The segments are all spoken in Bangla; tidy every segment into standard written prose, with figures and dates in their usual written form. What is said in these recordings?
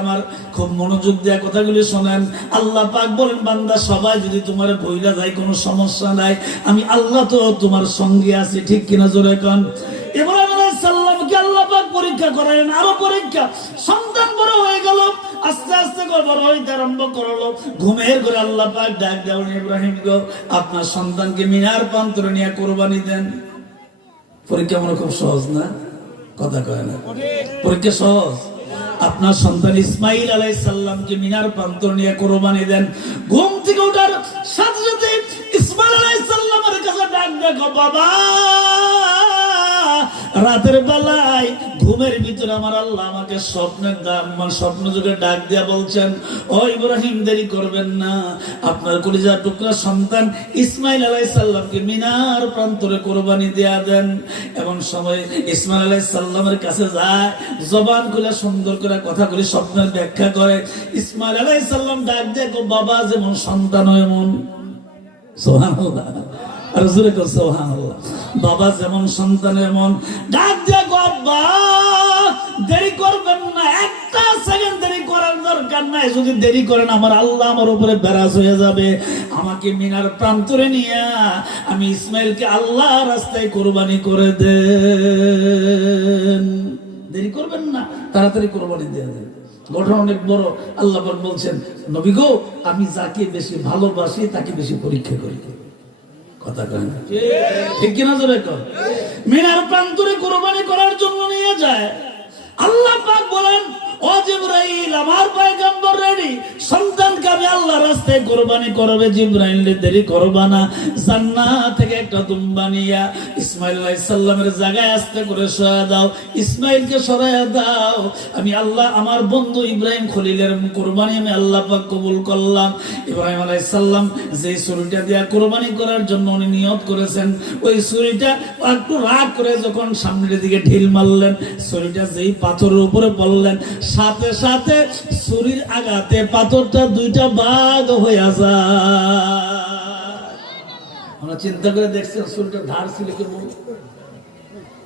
আমার খুব মনোযোগ দিয়ে কথাগুলি শোনেন। আল্লাহ পাক বলেন, বান্দা সবাই যদি তোমার ভুইলা যায় কোনো সমস্যা নাই, আমি আল্লাহ তো তোমার সঙ্গে আছি। ঠিক কিনা জোরে কোন? ইব্রাহিম আলাইহিস সালামকে আল্লাহ পাক পরীক্ষা করালেন, আরো পরীক্ষা। সন্তান বড় হয়ে গেল, আস্তে আস্তে বড় হইতে আরম্ভ করলো। ঘুমের ঘরে আল্লাহ পাক ডাক দেন, ইব্রাহিম গো, আপনার সন্তানকে মিনার প্রান্তরে নিয়ে কোরবানি দেন। পরীক্ষা মনে খুব সহজ না? কথা কয় না? পরীক্ষা সহজ। আপনার সন্তান ইসমাইল আলাইহিস সালামকে মিনার প্রান্তরে নিয়ে কোরবানি দেন। ঘুম থেকে ওঠার সাথে সাথে ইসমাইল আলাইহিস সালামের কাছে ডাক দেখো, বাবা রাতের বেলায় ঘুমের ভিতরে আমার আল্লাহ আমাকে স্বপ্ন যুগে ডাক দিয়া বলছেন, ও ইব্রাহিম দেরি করবেন না, আপনার কলিজার টুকরা সন্তান ইসমাইল আলাইহিস সালামকে মিনার প্রান্তরে কোরবানি দেয়া দেন। এমন সময় ইসমাইল আলাইহিস সালামের কাছে যায়, জবান খুলে সুন্দর করে কথাগুলি স্বপ্নের ব্যাখ্যা করে। ইসমাইল আলাইহিস সালাম ডাক দেয়, বাবা যেমন সন্তান এমন। সুবহানাল্লাহ, আর জোরে কর সুবহানাল্লাহ। বাবা যেমন সন্তান এমন। ডাক দিয়ে গো, আব্বা দেরি করবেন না, একটা সেকেন্ড দেরি করার দরকার নাই। যদি দেরি করেন আমার আল্লাহ আমার উপরে বেরাজ হয়ে যাবে। আমাকে মিনার প্রান্তরে নিয়ে আমি ইসমাইলকে আল্লাহ রাস্তায় কোরবানি করে দেন। দেরি করবেন না, তাড়াতাড়ি কোরবানি দিয়ে দেন। ঘটনা অনেক বড়। আল্লাহ বলছেন, নবী গো, আমি যাকে বেশি ভালোবাসি তাকে বেশি পরীক্ষা করি। কথা কয় না? ঠিক কিনা জোরে কর? মিনার প্রান্তরে কোরবানি করার জন্য নিয়ে যায়। আল্লাহ পাক বলেন, ও জিবরাইল, আমার পয়গম্বর রেডি, সন্তানকে আমি আল্লাহ রাস্তায় কোরবানি করবে। জিবরাইল দেরি করবা না, জান্নাত থেকে একটা দুম্বা নিয়া ইসমাইল আলাইহিস সালামের জায়গায় আস্তে করে সরায়া দাও। ইসমাইলকে সরায়া দাও। আমি আল্লাহ আমার বন্ধু ইব্রাহিম খলিলের কোরবানি আমি আল্লাহ পাক কবুল করলাম। ইব্রাহিম আলাইহিস সালাম যে ছুরিটা দিয়া কোরবানি করার জন্য উনি নিয়ত করেছেন, ওই ছুরিটা একটু রাগ করে যখন সামনের দিকে ঢিল মারলেন, ছুরিটা যেই পাথরের উপরে পড়লেন, সাথে সাথে ছুরির আঘাতে পাথরটা দুইটা ভাগ হয়ে যায়। আমরা চিন্তা করে দেখছেন ছুরিটা ধার ছিল কেমন,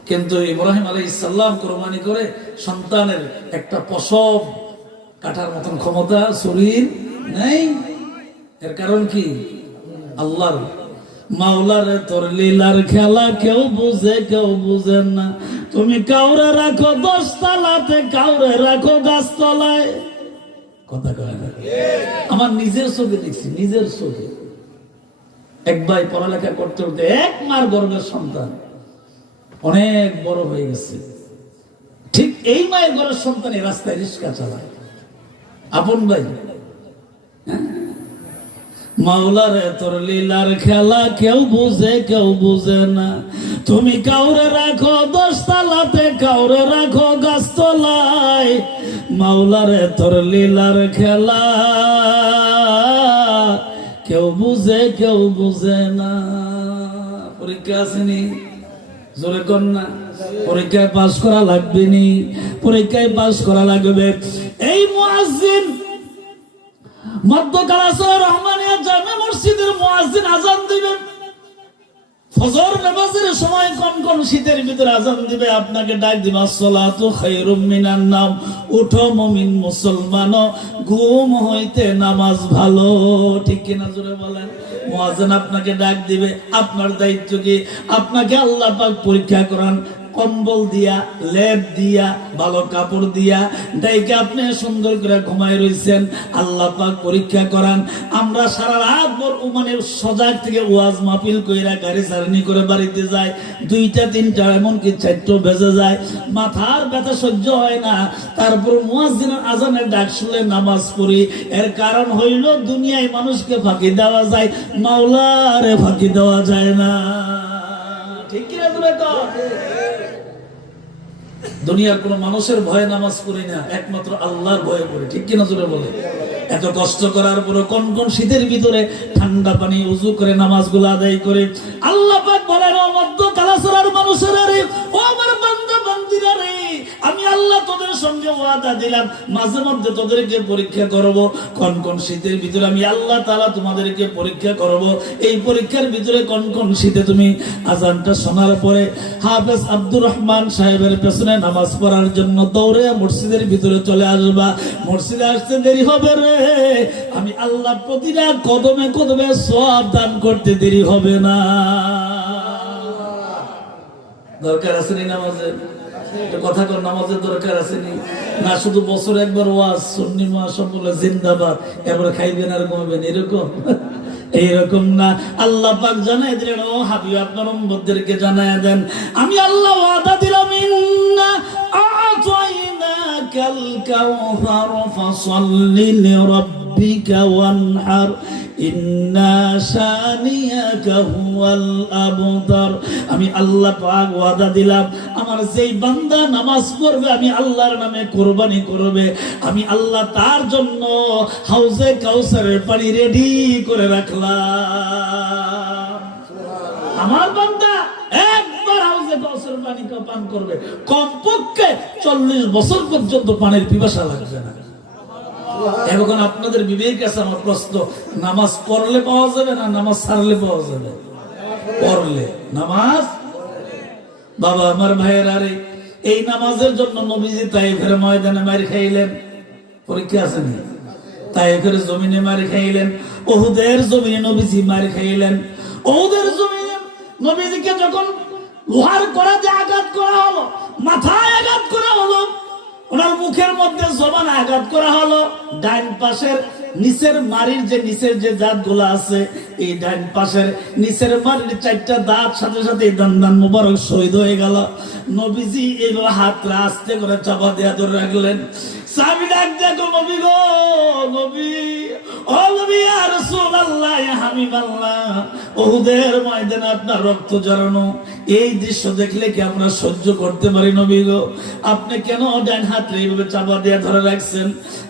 কিন্তু ইব্রাহিম আলাইহিস সালাম কোরবানি করে সন্তানের একটা পশম কাটার মতন ক্ষমতা ছুরির নেই। এর কারণ কি? আল্লাহর মাওলারে তোর লীলার খেলা কেউ বুঝে কেউ বুঝে না। তুমি কাউরে রাখো 10 তলাতে, কাউরে রাখো গাছতলায়। কথা কয় না? আমার নিজের চোখে দেখছি, নিজের চোখে। এক ভাই পড়ালেখা করতে করতে এক মার গর্ভের সন্তান অনেক বড় হয়ে গেছে। ঠিক এই মায়ের গর্ভের সন্তান এই রাস্তায় রিক্সা চালায়, আপন ভাই। মাওলারে তোর লীলার খেলা কেউ বুঝে কেউ বুঝে না। তুমি কাউরে রাখো 10 তলাতে, কাউরে রাখো গাছতলায়। মাওলারে তোর লীলার খেলা কেউ বুঝে কেউ বুঝে না। পরীক্ষা আসেনি? জোরে কর না। পরীক্ষায় পাস করা লাগবে নি, পরীক্ষায় পাস করা লাগবে। এই মুয়াজ্জিন মধ্যকাল আসর রহমানিয়া জামে মসজিদের মুয়াজ্জিন আযান দিবেন। ফজর নামাজের সময় কোন কোন শীতের ভিতরে আযান দিবে, আপনাকে ডাক দিবে, আসসালাতু খায়রুম মিনান নাম। উঠো মুমিন মুসলমান, ঘুম হইতে নামাজ ভালো। ঠিক কিনা জোরে বলেন? মুয়াজ্জিন আপনাকে ডাক দিবে। আপনার দায়িত্ব কি? আপনাকে আল্লাহ পাক পরীক্ষা করান, কম্বল দিয়া, লেপ দিয়া, ভালো কাপড় দিয়া ডাইকে আপনি সুন্দর করে ঘুমায় রইছেন। আল্লাহ পাক পরীক্ষা করান। আমরা সারা রাত ভোর মানে সজাগ থেকে ওয়াজ মাহফিল কইরা গাড়ি জার্নি করে বাড়িতে যাই, 2টা 3টা এমনকি 4টা বেজে যায়, মাথার ব্যথা সহ্য হয় না। তারপর মুয়াজ্জিনের আজানের ডাক শুনলে নামাজ পড়ি। এর কারণ হইল দুনিয়ায় মানুষকে ফাঁকি দেওয়া যায়, মাওলারে ফাঁকি দেওয়া যায় না। ঠিক কিনা জোরে কর? দুনিয়ার কোন মানুষের ভয়ে নামাজ পড়ি না, একমাত্র আল্লাহর ভয়ে পড়ি। ঠিক কিনা জোরে বলে? এত কষ্ট করার পরে কোন কোন শীতের ভিতরে ঠান্ডা পানি উযু করে নামাজগুলো আদায় করে। আল্লাহ পাক বলেন, ও মধ্য কালাসরার মানুষেরা রে, ও আমার বান্দা বান্দিরা রে, আমি আল্লাহ তোদের সঙ্গে ওয়াদা দিলাম মাঝে মধ্যে তোদেরকে পরীক্ষা করব। কোন কোন শীতের ভিতরে আমি আল্লাহ তাআলা তোমাদেরকে পরীক্ষা করব। এই পরীক্ষার ভিতরে কোন কোন শীতে তুমি আজানটা শোনার পরে হাফেজ আব্দুর রহমান সাহেবের পেছনে নামাজ পড়ার জন্য দৌড়ে মসজিদের ভিতরে চলে আসবা। মসজিদে আসতে দেরি হবে রে, আমি আল্লাহ প্রতিটা কদমে কদমে সওয়াব দান করতে দেরি হবে না। দরকার আছে নি নামাজের? কথা কর, নামাজের দরকার আছে নি? না শুধু বছরে একবার ওয়াজ সুন্নি মহাসব বলে জিন্দাবাদ, এরপরে খাইবেন আর ঘুমাবেন এরকম? এইরকম না। আল্লাহ পাক জানায় দিলেন, ও হাবিব আপনার উম্মতদেরকে জানায় দেন, আমি আল্লাহ ওয়াদা দিলাম, ইন্না আ'তাইনাকাল কাউসার ফাসাল্লি লিরাব্বিকা ওয়ানহার ইন্না শানিয়াকা হুয়াল আবতার। আমি আল্লাহ পাক ওয়াদা দিলাম, আমার যেই বান্দা নামাজ পড়বে আমি আল্লাহর নামে কুরবানি করবে, আমি আল্লাহ তার জন্য হাউজে কাউসারের পানি রেডি করে রাখলাম। আমার বান্দা একবার হাউজে কাউসারের পানি পান করবে, কমপক্ষে 40 বছর পর্যন্ত পানির পিপাসা লাগবে না। এখন আপনাদের বিবেক আছে, আমার প্রশ্ন, নামাজ পড়লে পাওয়া যাবে না নামাজ ছাড়লে পাওয়া যাবে? পড়লে নামাজ। বাবা আমার ভাইয়ের, আরে এই নামাজের জন্য নবীজি তায়েফের ময়দানে মার খাইলেন, পরীক্ষা আছে না? তায়েফের জমিনে মার খাইলেন, উহুদের জমিনে নবীজি মার খাইলেন। উহুদের জমিনে নবীজিকে যখন লোহার করাতে আঘাত করা হলো, মাথায় আঘাত করা হলো, ওনার মুখের মধ্যে জবান আঘাত করা হলো, ডাইন পাশের নিচের মারির যে নিচের যে দাঁত গুলা আছে, এই ডাইন পাশের নিচের মারির 4টা দাঁত সাথে সাথে দান মুবারক শহীদ হয়ে গেল। নবীজি এইভাবে হাত আস্তে করে চাপা দেয়া ধরে রাখলেন। সাহাবী ডাক দেখো, নবী গো, নবী, ও নবী ইয়া রাসূলুল্লাহ, ইয়া হাবিবাল্লাহ, উহুদের ময়দানে আপনার রক্ত ঝরানো এই দৃশ্য দেখলে কি আমরা সহ্য করতে পারি? নবী গো, আপনি কেন ডান হাত এইভাবে চাপা দিয়ে ধরে রাখছেন?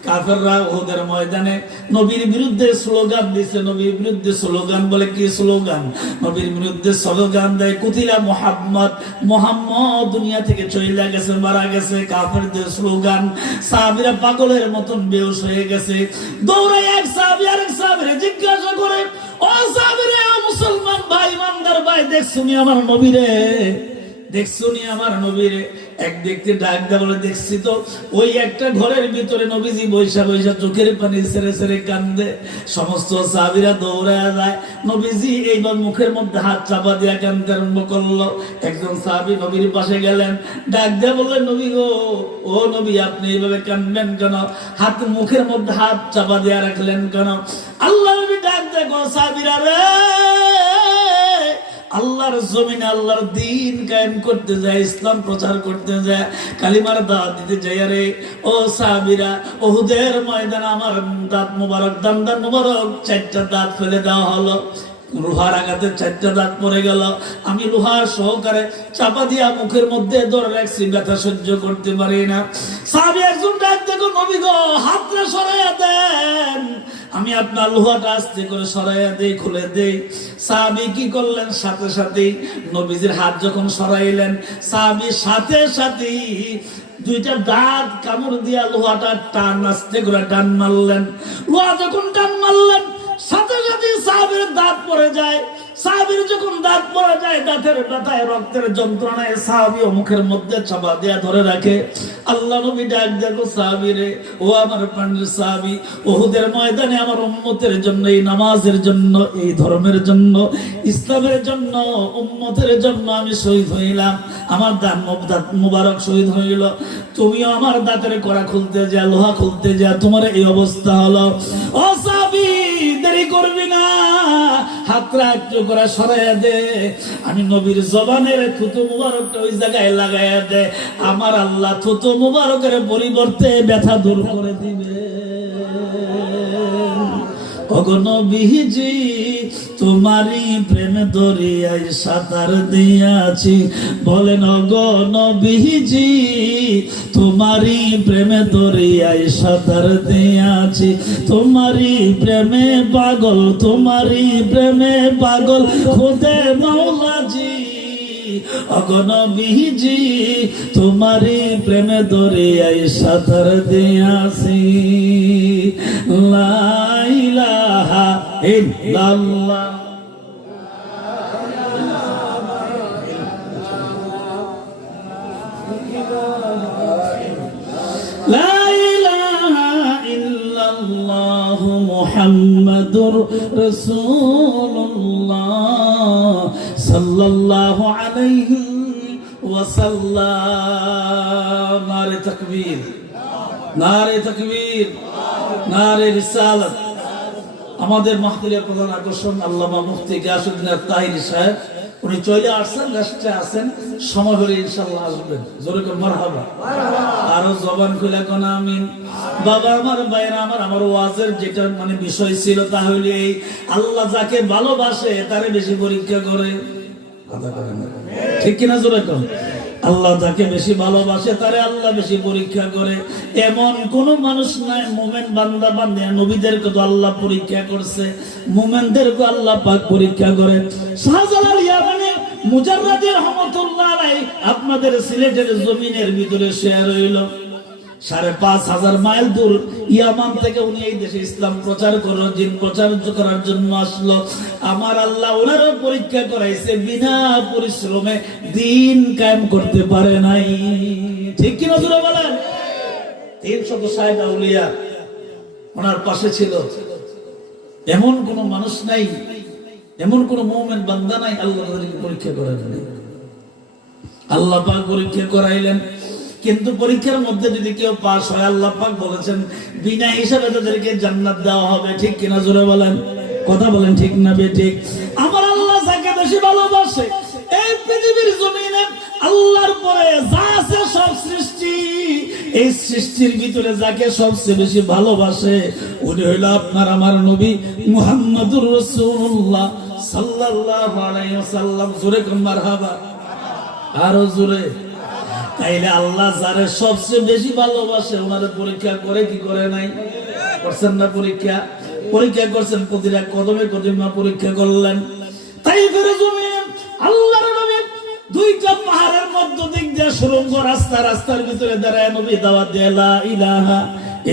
কাফেররা উহুদের ময়দানে নবীর বিরুদ্ধে স্লোগান দিছে, নবীর বিরুদ্ধে স্লোগান বলে কি স্লোগান? নবীর বিরুদ্ধে স্লোগান দেয়, কুতিলা মুহাম্মদ, মুহাম্মদ দুনিয়া থেকে চলে গেছে, মারা গেছে। কাফেরদের স্লোগান। সাহাবীরা পাগলের মতন বেহুশ হয়ে গেছে। দৌড়ায় এক সাহাবী আরেক সাহাবীরে জিজ্ঞাসা করে, ও সাহাবীরে, ও মুসলমান ভাই, ইমানদার ভাই, দেখছুনি আমার নবীরে? দেখছুনি আমার নবীরে? এক ব্যক্তি ডাক দেয়া বলে, দেখছি তো। ওই একটা ঘরের ভিতরে নবীজি বৈশা বৈশা চোখের পানি ছেড়ে ছেড়ে কান্দে। সমস্ত সাহাবীরা দৌড়ায় যায়, নবীজি এইবার মুখের মধ্যে হাত চাপা দিয়া কান্দতে আরম্ভ করলো। একজন সাহাবী নবীর পাশে গেলেন, ডাক দেয়া বললেন, নবী গো, ও নবী, আপনি এইভাবে কান্দবেন কেন? হাত মুখের মধ্যে হাত চাপা দিয়া রাখলেন কেন? আল্লাহ নবী ডাক দেখো, সাহাবীরা রে, আল্লাহর জমিনে আল্লাহর দ্বীন কায়েম করতে যায়, ইসলাম প্রচার করতে যায়, কালিমার দাওয়াত দিতে যায়। রে ও সাহাবীরা, উহুদের ময়দানে আমার দাঁত মুবারক, দান মুবারক 4টা দাঁত ফেলে দেওয়া হলো। লোহার আঘাতে 4টা দাঁত পড়ে গেল। আমি লোহার সহকারে চাপা দিয়া মুখের মধ্যে ধরে রাখছি, ব্যথা সহ্য করতে পারি না। সাহাবী একজন ডাক দেখো, নবী গো, হাতটা সরাইয়া দেন, আমি আপনার লোহাটা আস্তে করে সরাইয়া দেই, খুলে দেই। সাহাবী কি করলেন? সাথে সাথেই নবীজির হাত যখন সরাইলেন, সাহাবী সাথে সাথেই 2টা দাঁত কামড় দিয়া লোহাটা টান, আস্তে করে টান মারলেন। লোহা যখন টান মারলেন, সাথে সাথে সাহাবীর দাঁত পড়ে যায়। সাহাবীর যখন দাঁত পড়ে যায়, দাঁতের ব্যথায়, রক্তের যন্ত্রণায় সাহাবী ও মুখের মধ্যে চাপা দিয়া ধরে রাখে। আল্লাহ নবী ডাক দেখো, সাহাবীরে, ও আমার প্রাণের সাহাবী, উহুদের ময়দানে আমার উম্মতের জন্য, এই নামাজের জন্য, এই ধর্মের জন্য, ইসলামের জন্য, উম্মতের জন্য আমি শহীদ হইলাম। আমার দাঁত মুবারক শহীদ হইল। তুমিও আমার দাঁতের কড়া খুলতে যা, লোহা খুলতে যা, তোমার এই অবস্থা হলো। ও সাহাবী, দেরি করবি না, হাতটা একটু করে সরাইয়া দে, আমি নবীর জবানের থুতু মুবারকটা ওই জায়গায় লাগাইয়া দে, আমার আল্লাহ থুতু মুবারকের পরিবর্তে ব্যথা দূর করে দিবে। ওগো নবীজি, তোমারই প্রেম দরিয়ায় সাঁতার দিয়াছি, বলেন ওগো নবীজি, তোমারই প্রেমে দরিয়ায় সাঁতার দিয়াছি, তোমারই প্রেমে পাগল, তোমারই প্রেমে পাগল, খুদে মাওলাজি, অগনবীজি তোমারই প্রেমে দরিয়ায় সাঁতার দিয়াছি লা ইলাহা ইল্লাল্লাহ লা ইলাহা ইল্লাল্লাহ মুহাম্মাদুর রাসূলুল্লাহ সাল্লাল্লাহু আলাইহি ওয়াসাল্লাম নারে তাকবীর নারে তাকবীর নারে রিসালাত আমাদের মাহফিলের প্রধান আকর্ষণ আল্লামা মুফতি গিয়াসউদ্দিন আত-তাহিরি সাহেব উনি চলে আসছেন রাষ্ট্রে আছেন সময় হলে ইনশাআল্লাহ আসবেন জোরে করে মারহাবা আরো জবান খুলে কোন আমিন বাবা আমার ভাইরা আমার ওয়াজের যেটা মানে বিষয় ছিল তা হলো এই আল্লাহ যাকে ভালোবাসে তারে বেশি পরীক্ষা করে কথা বলেন ঠিক কিনা জোরে কোন আল্লাহ যাকে বেশি ভালোবাসে তারে আল্লাহ বেশি পরীক্ষা করে এমন কোন মানুষ নাই মুমিন বান্দা বান্দা নবীদেরকে তো আল্লাহ পরীক্ষা করছে মুমিনদেরকে আল্লাহ পাক পরীক্ষা করে শাহজালাল ইয়ামানি মুজাররাদি রহমাতুল্লাহ আলাইহি আপনাদের সিলেটের জমিনের ভিতরে শেয়ার হইল ৫,৫০০ মাইল দূর ইয়ামান থেকে উনি এই দেশে ইসলাম প্রচার করার জন্য আসলো আমার আল্লাহ ওনারও পরীক্ষা করাইছে বিনা পরিশ্রমে দিন কায়েম করতে পারে নাই ঠিক কিনা জোরে বলেন ৩৬০ আউলিয়া ওনার পাশে ছিল এমন কোন মানুষ নাই এমন কোন মুমিন বান্দা নাই আল্লাহ তাদেরকে পরীক্ষা করেন আল্লাহ পাক পরীক্ষা করাইলেন কিন্তু পরীক্ষার মধ্যে যদি কেউ পাস হয় আল্লাহ পাক বলেছেন বিনা হিসাবে তাদেরকে জান্নাত দেওয়া হবে ঠিক কিনা জোরে বলেন কথা বলেন ঠিক না বেঠিক আমার আল্লাহ যাকে বেশি ভালোবাসে এই পৃথিবীর জমিনে আল্লাহর পরে যা আছে সব সৃষ্টি এই সৃষ্টির ভিতরে যাকে সবচেয়ে বেশি ভালোবাসে উনি হইল আপনার আমার নবী মুহাম্মদুর রাসূলুল্লাহ সাল্লাল্লাহু আলাইহি ওয়াসাল্লাম জোরে কোন মারহাবা আরো জোরে তাইলে আল্লাহ যারে সবচেয়ে বেশি ভালোবাসে ওনারে পরীক্ষা করে কি করে নাই করছেন না পরীক্ষা করছেন প্রতিটা কদমে কদমে পরীক্ষা করলেন তাই ফেরে জমিনে আল্লাহর নবী দুইটা পাহাড়ের মধ্য দিক দিয়ে সুড়ঙ্গ রাস্তার ভিতরে দাঁড়ায় নবী দাওয়াত দেয় লা ইলাহা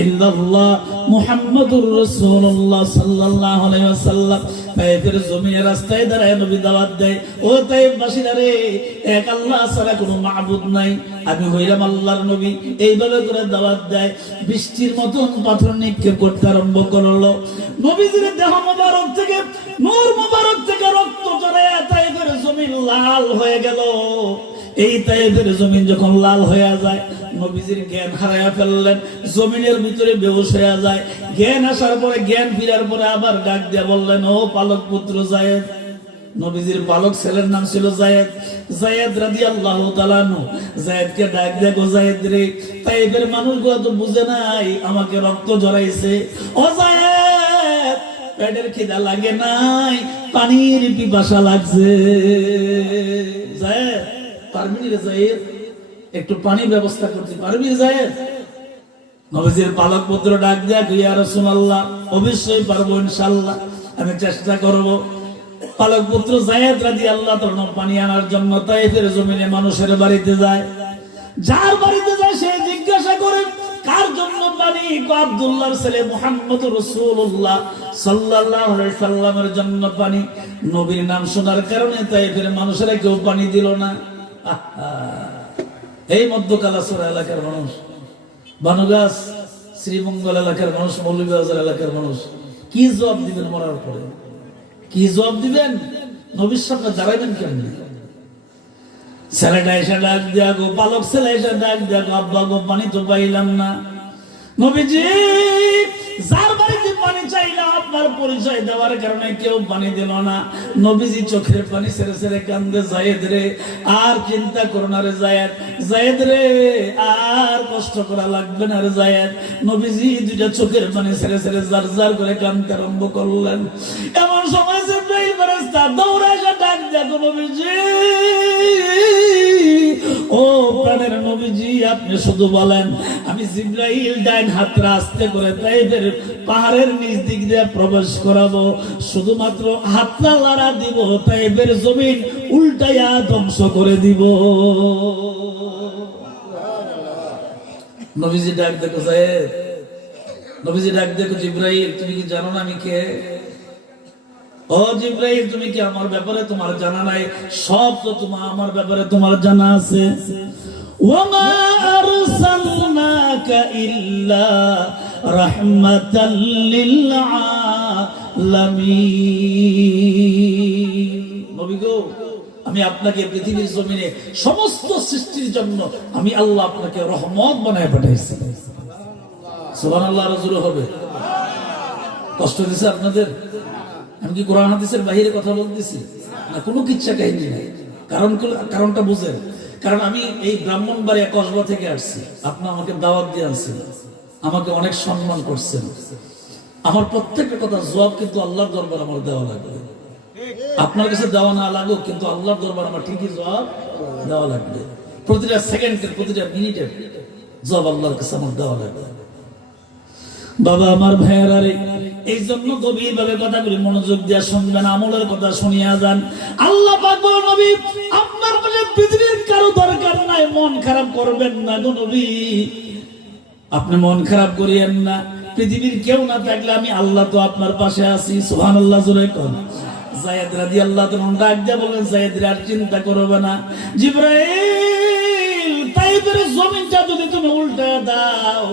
ইল্লাল্লাহ মুহাম্মাদুর রাসূলুল্লাহ সাল্লাল্লাহু আলাইহি ওয়াসাল্লাম তাইফের জমিনে রাস্তায় দাঁড়ায় নবী দাওয়াত দেয় ও তাইফবাসীরা রে এক আল্লাহ ছাড়া কোনো মাবুদ নাই আমি হইলাম আল্লাহর নবী এইভাবে করে দাওয়াত দেয় বৃষ্টির মতন পাথর নিক্ষেপ করতে আরম্ভ করলো নবীজির দেহ মোবারক থেকে নূর মোবারক থেকে রক্ত ঝরে তাইফের জমিন লাল হয়ে গেল এই তাইফের জমিন যখন লাল হয়ে যায় নবীজির জ্ঞান হারায়া ফেললেন জমিনের ভিতরে বেহুশ হয়ে যায় জ্ঞান আসার পরে জ্ঞান ফিরার পরে আবার ডাক দিয়ে বললেন ও পালক পুত্র যায়েদ নবীজির পালক ছেলের নাম ছিল যায়েদ রাদিয়াল্লাহু তাআলা আনহু যায়েদকে ডাক দিয়ে গো যায়েদ রে তাইফের মানুষগুলো তো বুঝে নাই আমাকে রক্ত ঝরাইছে ও যায়েদ পেটের খিদা লাগে নাই পানির পিপাসা লাগছে যায়েদ পারবি রে যায়েদ একটু পানি ব্যবস্থা করতে পারবি যায়েদ নবীজির পালক পুত্র ডাক দেয়া ইয়া রাসূলুল্লাহ অবশ্যই পারবো ইনশাআল্লাহ আমি চেষ্টা করব পালক পুত্র যায়েদ রাদিয়াল্লাহু তাআলা পানি আনার জন্য তাইফের জমিনে মানুষের বাড়িতে যায় যার বাড়িতে যায় সে জিজ্ঞাসা করে কার জন্য পানি আব্দুল্লাহর ছেলে মুহাম্মদুর রাসূলুল্লাহ সাল্লাল্লাহু আলাইহি সাল্লামের জন্য পানি নবীর নাম শোনার কারণে তাইফের মানুষেরা কেউ পানি দিল না এই মধ্যকালাসরা এলাকার মানুষ বানুগাছ শ্রীমঙ্গল এলাকার মানুষ মৌলভীবাজার এলাকার মানুষ কি জবাব দিবেন মরার পরে কি জবাব দিবেন নবীর সামনে দাঁড়াবেন কেমনি ছেলেটা এসে ডাক দিয়া গো পালক ছেলে এসে ডাক দিয়া গো আব্বা গো পানি তো পাইলাম না নবীজি যার বাড়িতে পানি চাইলাম আপনার পরিচয় দেওয়ার কারণে কেউ পানি দিল না নবীজি চোখের পানি ছেড়ে ছেড়ে কান্দে যায়েদ রে আর চিন্তা করো না রে যায়েদ রে আর কষ্ট করা লাগবে না রে যায়েদ নবীজি দুইটা চোখের পানি ছেড়ে ছেড়ে জার জার করে কান্দতে আরম্ভ করলেন এমন সময় জিবরাইল ফেরেশতা দৌড়ে এসে ডাক দেখো নবীজি ও প্রাণের নবীজি আপনি শুধু বলেন আমি জিবরাইল ডাইন হাত রাস্তে করে তাইফের পাহাড়ের নিচ দিক দিয়ে প্রবেশ করাবো, শুধুমাত্র হাতটা লড়া দিব, তাইফের জমিন উল্টাইয়া ধ্বংস করে দিব। নবীজি ডাক দেখো সাহেব, নবীজি ডাক দেখো, জিবরাইল তুমি কি জানো না আমি কে? ও জিবরাইল তুমি কি আমার ব্যাপারে তোমার জানা নাই? সব তো তোমার আমার ব্যাপারে তোমার জানা আছে। ওয়ামা আরসালনাকা ইল্লা রাহমাতাল লিল আলামিন। নবী গো, আমি আপনাকে পৃথিবীর জমিনে সমস্ত সৃষ্টির জন্য আমি আল্লাহ আপনাকে রহমত বানায় পাঠাইছি। সুবহানাল্লাহ। রাজুল হবে কষ্ট দিছে আপনাদের? আমি কি কোরআন হাদিসের বাইরে কথা বলতেছি না? কোনো কিচ্ছা কাহিনী নাই। কারণটা বুঝেন। কারণ আমি এই ব্রাহ্মণবাড়িয়া কসবা থেকে আসছি, আপনি আমাকে দাওয়াত দিয়ে আনছেন, আমাকে অনেক সম্মান করছেন। আমার প্রত্যেকটা কথা জবাব কিন্তু আল্লাহর দরবার আমার দেওয়া লাগবে। আপনার কাছে দেওয়া না লাগুক, কিন্তু আল্লাহর দরবার আমার ঠিকই জবাব দেওয়া লাগবে। প্রতিটা সেকেন্ডের, প্রতিটা মিনিটের জবাব আল্লাহর কাছে আমার দেওয়া লাগবে। বাবা আমার ভাইয়েরা রে, এই জন্য গভীর ভাবে কথাগুলি মনোযোগ দিয়ে শুনবেন, আমলের কথা শুনিয়া যান। আল্লাহ পাক বলেন, নবী আপনার কাছে পৃথিবীর কারো দরকার নাই, মন খারাপ করবেন না গো নবী, আপনি মন খারাপ করিয়েন না। পৃথিবীর কেউ না থাকলে আমি আল্লাহ তো আপনার পাশে আছি। সুবহানাল্লাহ জোরে কোন। যায়েদ রাদিয়াল্লাহু তাআলা ডাক দিয়ে বলেন, যায়েদ আর চিন্তা করবে না, জিবরাইল তাইফের জমিনটা যদি তুমি উল্টা দাও,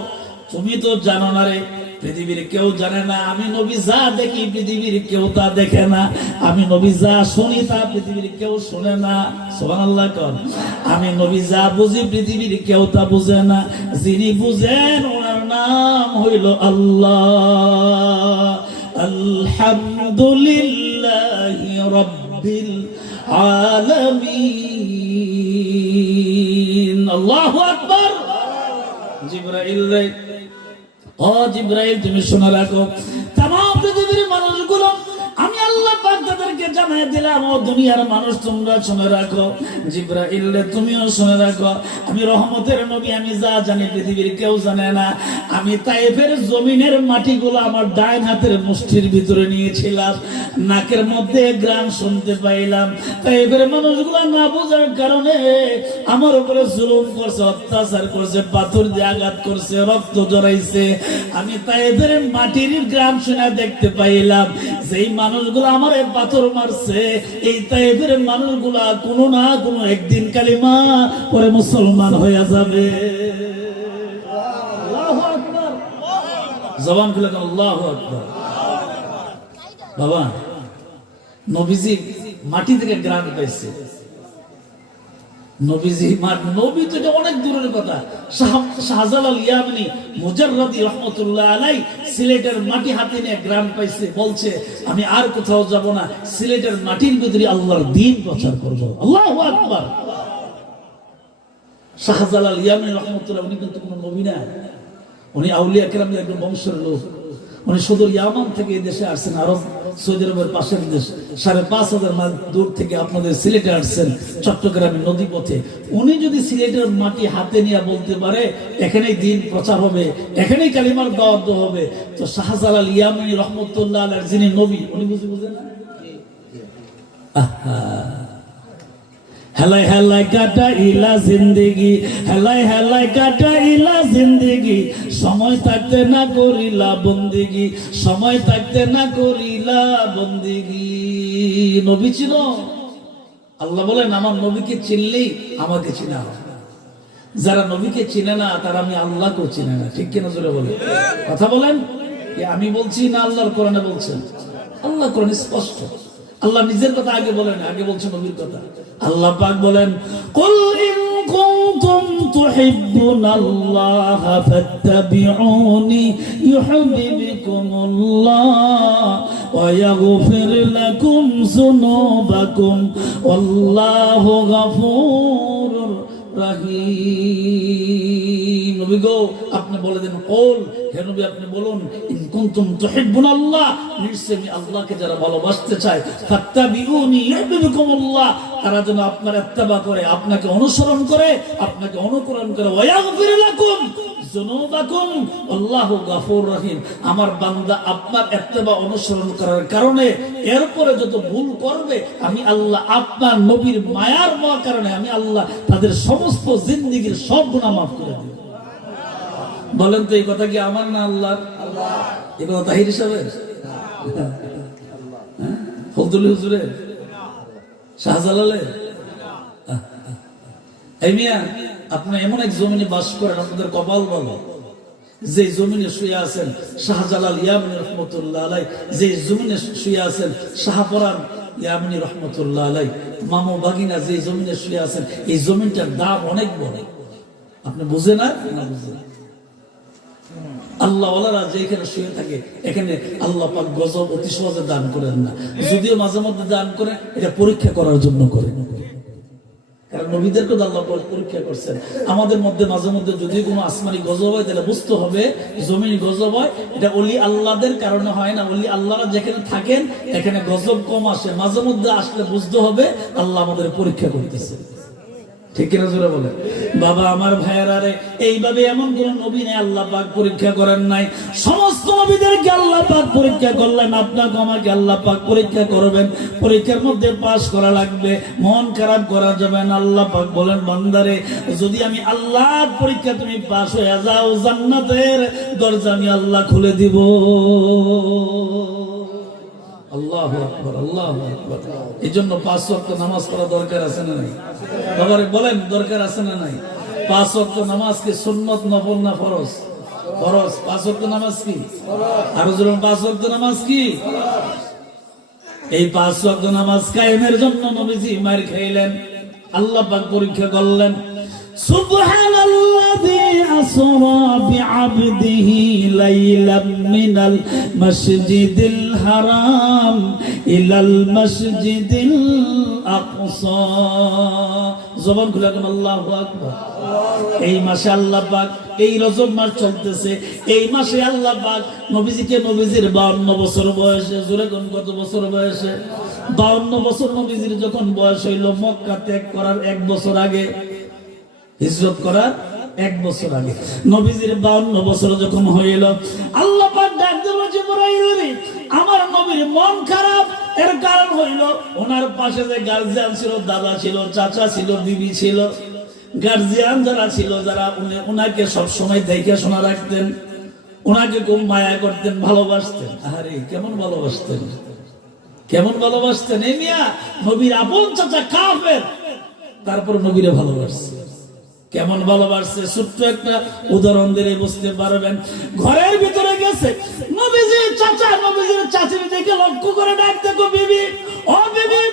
তুমি তো জানো না রে, পৃথিবীর কেউ জানে না আমি নবী যা দেখি পৃথিবীর কেউ তা দেখে না, আমি নবী যা শুনি তা পৃথিবীর কেউ শুনে না। সুবহানাল্লাহ কোন। আমি নবী যা বুঝি পৃথিবীর কেউ তা বুঝে না, যিনি বুঝেন ওনার নাম হইল আল্লাহ। আলহামদুলিল্লাহি রাব্বিল আলামিন। আল্লাহু আকবার। জিবরাইল রে, ও জিবরাইল তুমি শুনে রাখো, তামাম পৃথিবীর মানুষগুলো আমি আল্লাহ পাক তাদেরকে জানাই দিলাম, ও দুনিয়ার মানুষ তোমরা শুনে রাখো। জিবরাইল রে তুমিও শুনে রাখো, আমি রহমতের নবী, আমি যা জানি পৃথিবীর কেউ জানে না। আমি তাইফের জমিনের মাটিগুলো আমার ডাইন হাতের মুষ্টির ভিতরে নিয়েছিলাম, নাকের মধ্যে গ্রাম শুনতে পাইলাম। তাইফের মানুষগুলো না বোঝার কারণে আমার উপরে জুলুম করছে, অত্যাচার করছে, পাথর দিয়ে আঘাত করছে, রক্ত জড়াইছে। আমি তাইফের মাটির গ্রাম শুনে দেখতে পাইলাম, যেই মানুষগুলো আমার পাথর মারছে, এই তাইফের মানুষগুলা কোনো না কোনো একদিন কালিমা পরে মুসলমান হয়ে যাবে। আল্লাহু আকবার। জবান খুলে আল্লাহু আকবার। বাবা, নবীজি মাটি থেকে গ্রাম পাইছে। নবীজি নবী তো এটা অনেক দূরের কথা। শাহজালাল ইয়ামানি মুজাররাদি রাহমাতুল্লাহ আলাইহি সিলেটের মাটি হাতে নিয়ে গ্রাম পাইছে, বলছে আমি আর কোথাও যাব না, সিলেটের মাটির ভিতরে আল্লাহর দ্বীন প্রচার করব। আল্লাহু আকবার। শাহজালাল ইয়ামানি রাহমাতুল্লাহ, উনি কিন্তু কোনো নবী না, উনি আউলিয়া কেরামের একজন বংশের লোক। উনি সুদূর ইয়ামান থেকে এই দেশে আসছেন, আরব সৌদি আরবের পাশের দেশ, 5,500 মাইল দূর থেকে আপনাদের সিলেটে আসছেন, চট্টগ্রামের নদী পথে। উনি যদি সিলেটের মাটি হাতে নিয়ে বলতে পারে এখানেই দিন প্রচার হবে, এখানেই কালিমার দাওয়াত হবে, তো শাহজালাল ইয়ামানি রাহমাতুল্লাহ আলাইহি যিনি নবী, উনি বুঝে না? হেলাই হেলাই কাটা ইলা জিন্দেগি, হেলাই হেলাই কাটা ইলা জিন্দেগি, সময় থাকতে না করিলা বন্দেগি, সময় থাকতে না করিলা বন্দেগি। নবী ছিল। আল্লাহ বলেন আমার নবীকে চিনলেই আমাকে চিনা হবে। যারা নবীকে চিনে না তারা আমি আল্লাহকেও চিনে না। ঠিক কিনা জোরে বলে কথা বলেন। আমি বলছি না আল্লাহর কোরআনে বলছেন? আল্লাহ কোরআনে স্পষ্ট। আল্লাহ নিজের কথা আগে বলেন, আগে বলছেন নবীর কথা। আল্লাহ পাক বলেন, কুল ইন কুনতুম তুহিব্বুনাল্লাহ ফাত্তাবিউনি ইউহিব্বুকুমুল্লাহ ওয়া ইয়াগফির লাকুম যুনুবাকুম ওয়াল্লাহু গফুরুর রাহিম। নবী গো আপনি বলে দেন, কুল হে নবী আপনি বলুন, ইন কুনতুম তুহিব্বুনাল্লাহ, নিশ্চয়ই আল্লাহকে যারা ভালোবাসতে চায়, ফাত্তাবিউনি ইউহিব্বুকুমুল্লাহ, তারা যেন আপনার ইত্তেবা করে, আপনাকে অনুসরণ করে, আপনাকে অনুকরণ করে, ওয়া ইয়াগফির লাকুম যুনুবাকুম আল্লাহু গফুর রহিম। আমার বান্দা আপনার ইত্তেবা অনুসরণ করার কারণে এরপরে যত ভুল করবে আমি আল্লাহ আপনার নবীর মায়ার কারণে আমি আল্লাহ তাদের সমস্ত জিন্দেগীর সব গুনাহ মাফ করে দেব। বলেন তো এই কথা কি আমার না আল্লাহর? এই কথা তাহির সাহেবের, ফজলুল হুজুরের, শাহজালালের? এই মিয়া, আপনি এমন এক জমিনে বাস করেন, আপনাদের কপাল ভালো। যে জমিনে শুয়ে আছেন শাহজালাল ইয়ামানী রহমতুল্লাহ আলাই, যে জমিনে শুয়ে আছেন শাহপরান ইয়ামানী রহমতুল্লাহ আলাই, মামু বাগিনা যে জমিনে শুয়ে আছেন, এই জমিনটার দাম অনেক বড়। আপনি বুঝে না? বুঝে আল্লাহ ওয়ালারা যেখানে শুয়ে থাকে এখানে আল্লাহ পাক গজব অতি সহজে দান করেন না। যদিও মাঝে মধ্যে দান করে, এটা পরীক্ষা করার জন্য করে। কারণ নবীদেরকে আল্লাহ পরীক্ষা করছেন। আমাদের মধ্যে মাঝে মধ্যে যদি কোনো আসমানি গজব হয় তাহলে বুঝতে হবে জমিন গজব হয়, এটা ওলি আল্লাহদের কারণে হয় না। ওলি আল্লাহরা যেখানে থাকেন এখানে গজব কম আসে, মাঝে মধ্যে আসলে বুঝতে হবে আল্লাহ আমাদের পরীক্ষা করতেছে। ঠিক কিনা জোরে বলে? বাবা আমার ভাইয়েরা রে, এইভাবে এমন কোন নবী নেই আল্লাহ পাক পরীক্ষা করেন নাই। সমস্ত নবীদেরকে আল্লাহ পাক পরীক্ষা করলেন, আপনাকে আমাকে আল্লাহ পাক পরীক্ষা করবেন। পরীক্ষার মধ্যে পাস করা লাগবে, মন খারাপ করা যাবে না। আল্লাহ পাক বলেন, বান্দারে যদি আমি আল্লাহর পরীক্ষা তুমি পাস হয়ে যাও, জান্নাতের দরজা আমি আল্লাহ খুলে দিব। আল্লাহু আকবার, আল্লাহু আকবার। এজন্য 5 ওয়াক্ত নামাজ পড়া দরকার আছে না নাই? বাবারে বলেন, দরকার আছে না নাই? 5 ওয়াক্ত নামাজ কি সুন্নত, নফল না ফরজ? ফরজ। 5 ওয়াক্ত নামাজ কি? আরো জোরে 5 ওয়াক্ত নামাজ কি? এই 5 ওয়াক্ত নামাজ কায়েমের জন্য নবীজি মার খাইলেন, আল্লাহ পাক পরীক্ষা করলেন। সুবহানাল্লাযী আসরা বিআবদিহি লাইলাম মিনাল মাসজিদিল হারাম ইলাল মাসজিদিল আকসা। জবান খুলে কোন আল্লাহু আকবার। এই মাসে আল্লাহ পাক, এই রজব মাস চলতেছে, এই মাসে আল্লাহ পাক নবীজিকে, নবীজির 52 বছর বয়সে, জোরে কোন কত বছর বয়সে? 52 বছর নবীজির যখন বয়স হইল, মক্কা ত্যাগ করার 1 বছর আগে, হিজরত করার 1 বছর আগে, নবীজির 52 বছর যখন হইল, আল্লাহ পাক ডাক দিল, জিবরাইল রে, আমার নবীর মন খারাপ। এর কারণ হইল ওনার পাশে যে গার্জিয়ান ছিল, দাদা ছিল, চাচা ছিল, বিবি ছিল, গার্জিয়ান যারা ছিল, যারা ওনাকে সবসময় দেখে শোনা রাখতেন, ওনাকে খুব মায়া করতেন, ভালোবাসতেন। আরে কেমন ভালোবাসতেন, কেমন ভালোবাসতেন! এই মিয়া, নবীর আপন চাচা কাফের, তারপর নবীরে ভালোবাসছে। কেমন ভালোবাসছে ছোট্ট একটা উদাহরণ দিলে বুঝতে পারবেন। ঘরের ভিতরে গেছে, নবীজি চাচা নবীজির চাচির দিকে লক্ষ্য করে ডাক, দেখো বিবি, ও বিবি,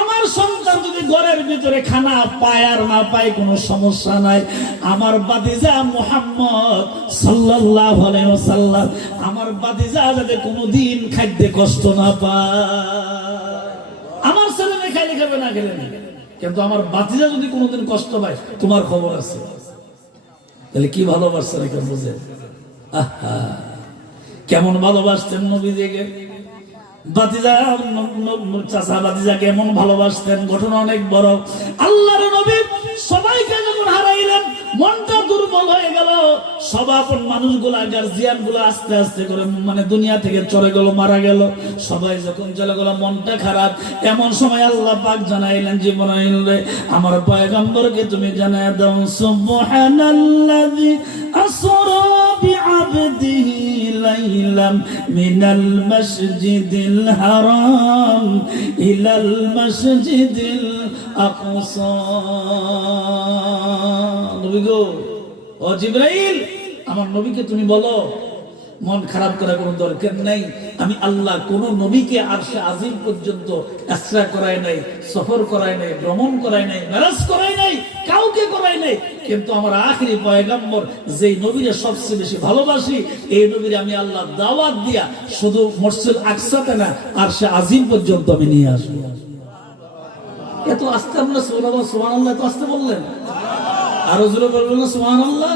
আমার সন্তান যদি ঘরের ভিতরে খানা পায় আর না পায় কোনো সমস্যা নাই, আমার ভাতিজা মুহাম্মদ সাল্লাল্লাহু আলাইহি ওয়াসাল্লাম, আমার ভাতিজা যাতে কোনোদিন খাইতে কষ্ট না পায়। আমার ছেলে খাইলে খাবে, না খেলে না, কিন্তু আমার ভাতিজা যদি কোনোদিন কষ্ট পায় তোমার খবর আছে। তাহলে কি ভালোবাসছেন এখন বুঝেন? আহা, কেমন ভালোবাসতেন নবীজিকে, ভাতিজা চাচা ভাতিজাকে এমন ভালোবাসতেন। ঘটনা অনেক বড়। আল্লাহর নবী সবাইকে যখন হারাইলেন, মনটা দুর্বল হয়ে গেল। সব আপন মানুষগুলা, গার্জিয়ান গুলা আস্তে আস্তে করে মানে দুনিয়া থেকে চলে গেল, মারা গেল। সবাই যখন চলে গেল, মনটা খারাপ। এমন সময় আল্লাহ পাক জানাইলেন, জিবরাইল রে, আমার পয়গম্বরকে তুমি জানায় দাও, সুবহানাল্লাযী আসরা বিআবদিহি লাইলাম মিনাল মাসজিদিল হারাম ইলাল মাসজিদিল আকসা। নবী গো, ও জিবরাইল, আমার নবীকে তুমি বলো, মন খারাপ করার কোনো দরকার নাই। আমি আল্লাহ কোন নবীকে আরশে আজিম পর্যন্ত ইসরা করাই নাই, সফর করাই নাই, ভ্রমণ করাই নাই, মেরাজ করাই নাই, কাউকে করাই নাই। কিন্তু আমার আখিরি পয়গম্বর যেই নবীরে সবচেয়ে বেশি ভালোবাসি, এই নবীরে আমি আল্লাহ দাওয়াত দিয়া শুধু মসজিদ আকসাতে না, আরশে আজিম পর্যন্ত আমি নিয়ে আসবো। এত আস্তে আমরা সুবহানাল্লাহ, এত আস্তে বললেন, আরো জোরে বলবেন না সুবহানাল্লাহ?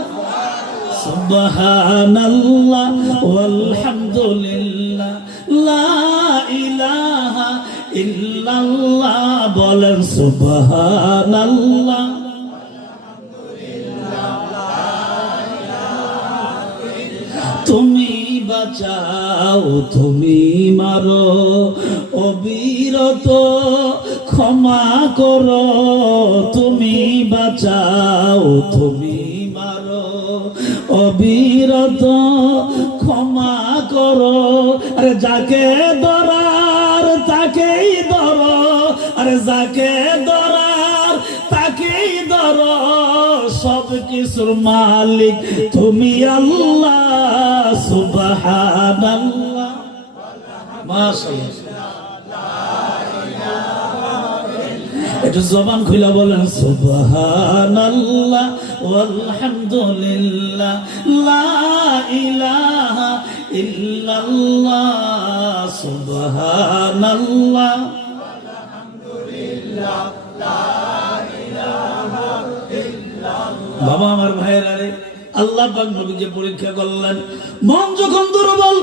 সুবহানাল্লাহ ওয়ালহামদুলিল্লাহ লা ইলাহা ইল্লাল্লাহ, বলেন সুবহানাল্লাহ বাঁচাও তুমি মারো অবিরত ক্ষমা করো তুমি বাঁচাও তুমি মারো অবিরত ক্ষমা করো। আরে যাকে ধরার তাকেই ধরো, আরে যাকে ধরার তাকেই ধরো, সব কিছুর মালিক তুমি আল্লাহ সুবহানাল্লাহ। মাশাআল্লাহ, একটু জবান খুলে বলেন সুবহানাল্লাহ ওয়ালহামদুলিল্লাহ লা ইলাহা ইল্লাল্লাহ সুবহানাল্লাহ ওয়ালহামদুলিল্লাহ লা ইলাহা ইল্লাল্লাহ। বাবা আমার ভাইরা রে, আল্লাহ পাক নবীকে পরীক্ষা করলেন। মন যখন দুর্বল,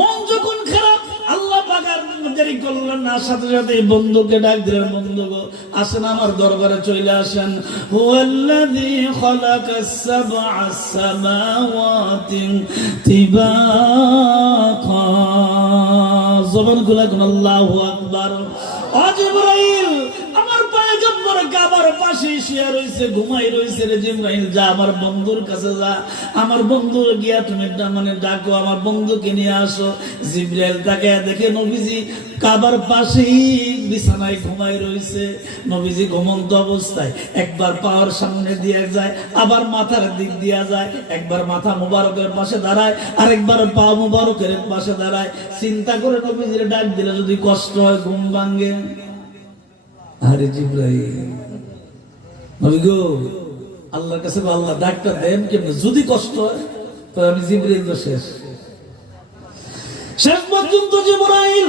মন যখন খারাপ, আল্লাহ পাক আর দেরি করলেন না, সাথে সাথে বন্ধুকে ডাক দিলেন, বন্ধু গো আসেন আমার দরবারে চলে আসেন। হুয়াল্লাযী খালাকাস সাবআ সামাওয়াতি তিবাকা। জবান খুলে কোন আল্লাহু আকবার। ও জিবরাইল, আমার পয়গম্বর কাবার পাশে শুয়ে রইছে, ঘুমাই রইছে রে জিবরাইল, যা আমার বন্ধুর কাছে যা, আমার বন্ধুর গিয়া তুমি ডাকো, আমার বন্ধুকে নিয়ে আসো। জিবরাইল তাকে দেখে নবীজি কাবার পাশেই বিছানায় ঘুমাই রইছে। নবীজি ঘুমন্ত অবস্থায় একবার পাওয়ার সামনে দিয়ে যায়, আবার মাথার দিক দিয়া যায়, একবার মাথা মুবারকের পাশে দাঁড়ায়, আরেকবার পা মুবারকের পাশে দাঁড়ায়। চিন্তা করে নবীজির ডাক দিলে যদি কষ্ট হয়, ঘুম ভাঙ্গে। আরে জিবরাইল, নবী গো আল্লাহর কাছে আল্লাহ ডাক্তার দেন কেমনে, যদি কষ্ট হয় তো আমি জিবরাইল তো শেষ পর্যন্ত জিবরাইল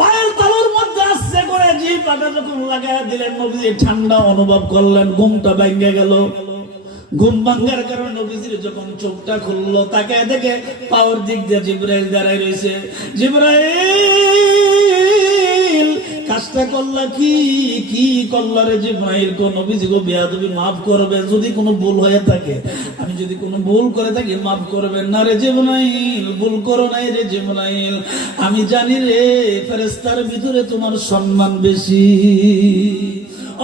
পায়ের তালুর মধ্যে আসছে করে জিহ্বাটা যখন লাগায় দিলেন, নবীজি ঠান্ডা অনুভব করলেন, ঘুমটা ভেঙে গেল। ঘুম ভাঙ্গার কারণে নবীজির যখন চোখটা খুললো, তাকে দেখে পাওয়ার দিক দিয়ে জিবরাইল দাঁড়ায় রয়েছে। জিবরাইল কাজটা করলা কি কি করলা রে জিবরাইল? কোন নবীজি গো বেয়াদবি মাফ করবে, যদি কোনো ভুল হয়ে থাকে, আমি যদি কোনো ভুল করে থাকি মাফ করবেন না রে জিবরাইল, ভুল করো নাই রে জিবরাইল। আমি জানি রে ফেরেশতার ভিতরে তোমার সম্মান বেশি।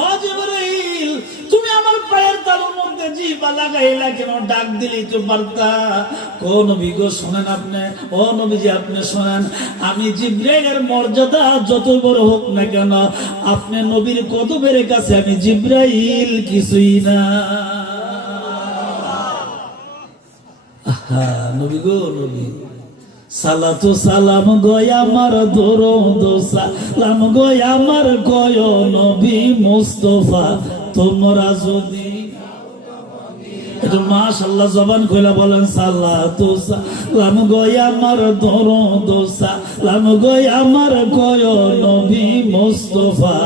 ও জিবরাইল, তুমি আমার পায়ের তালুর মধ্যে জিহ্বা লাগাইলা কেন? ডাক দিলেই তো পারতা। ও নবী গো শোনেন আপনি, ও নবীজি আপনি শোনেন, আমি জিবরাইলের মর্যাদা যত বড় হোক না কেন, আপনি নবীর কদমের কাছে আমি জিবরাইল কিছুই না। নবী গো নবী, সালাতু সালাম গয় আমার দরুদ সালাম গয় আমার গয় নবী মুস্তাফা, তোমরা যদি একটু মাশাআল্লাহ জবান খুলে বলেন সালাতু সালাম গয় আমার দরুদ সালাম গয় আমার গয় নবী মুস্তাফা।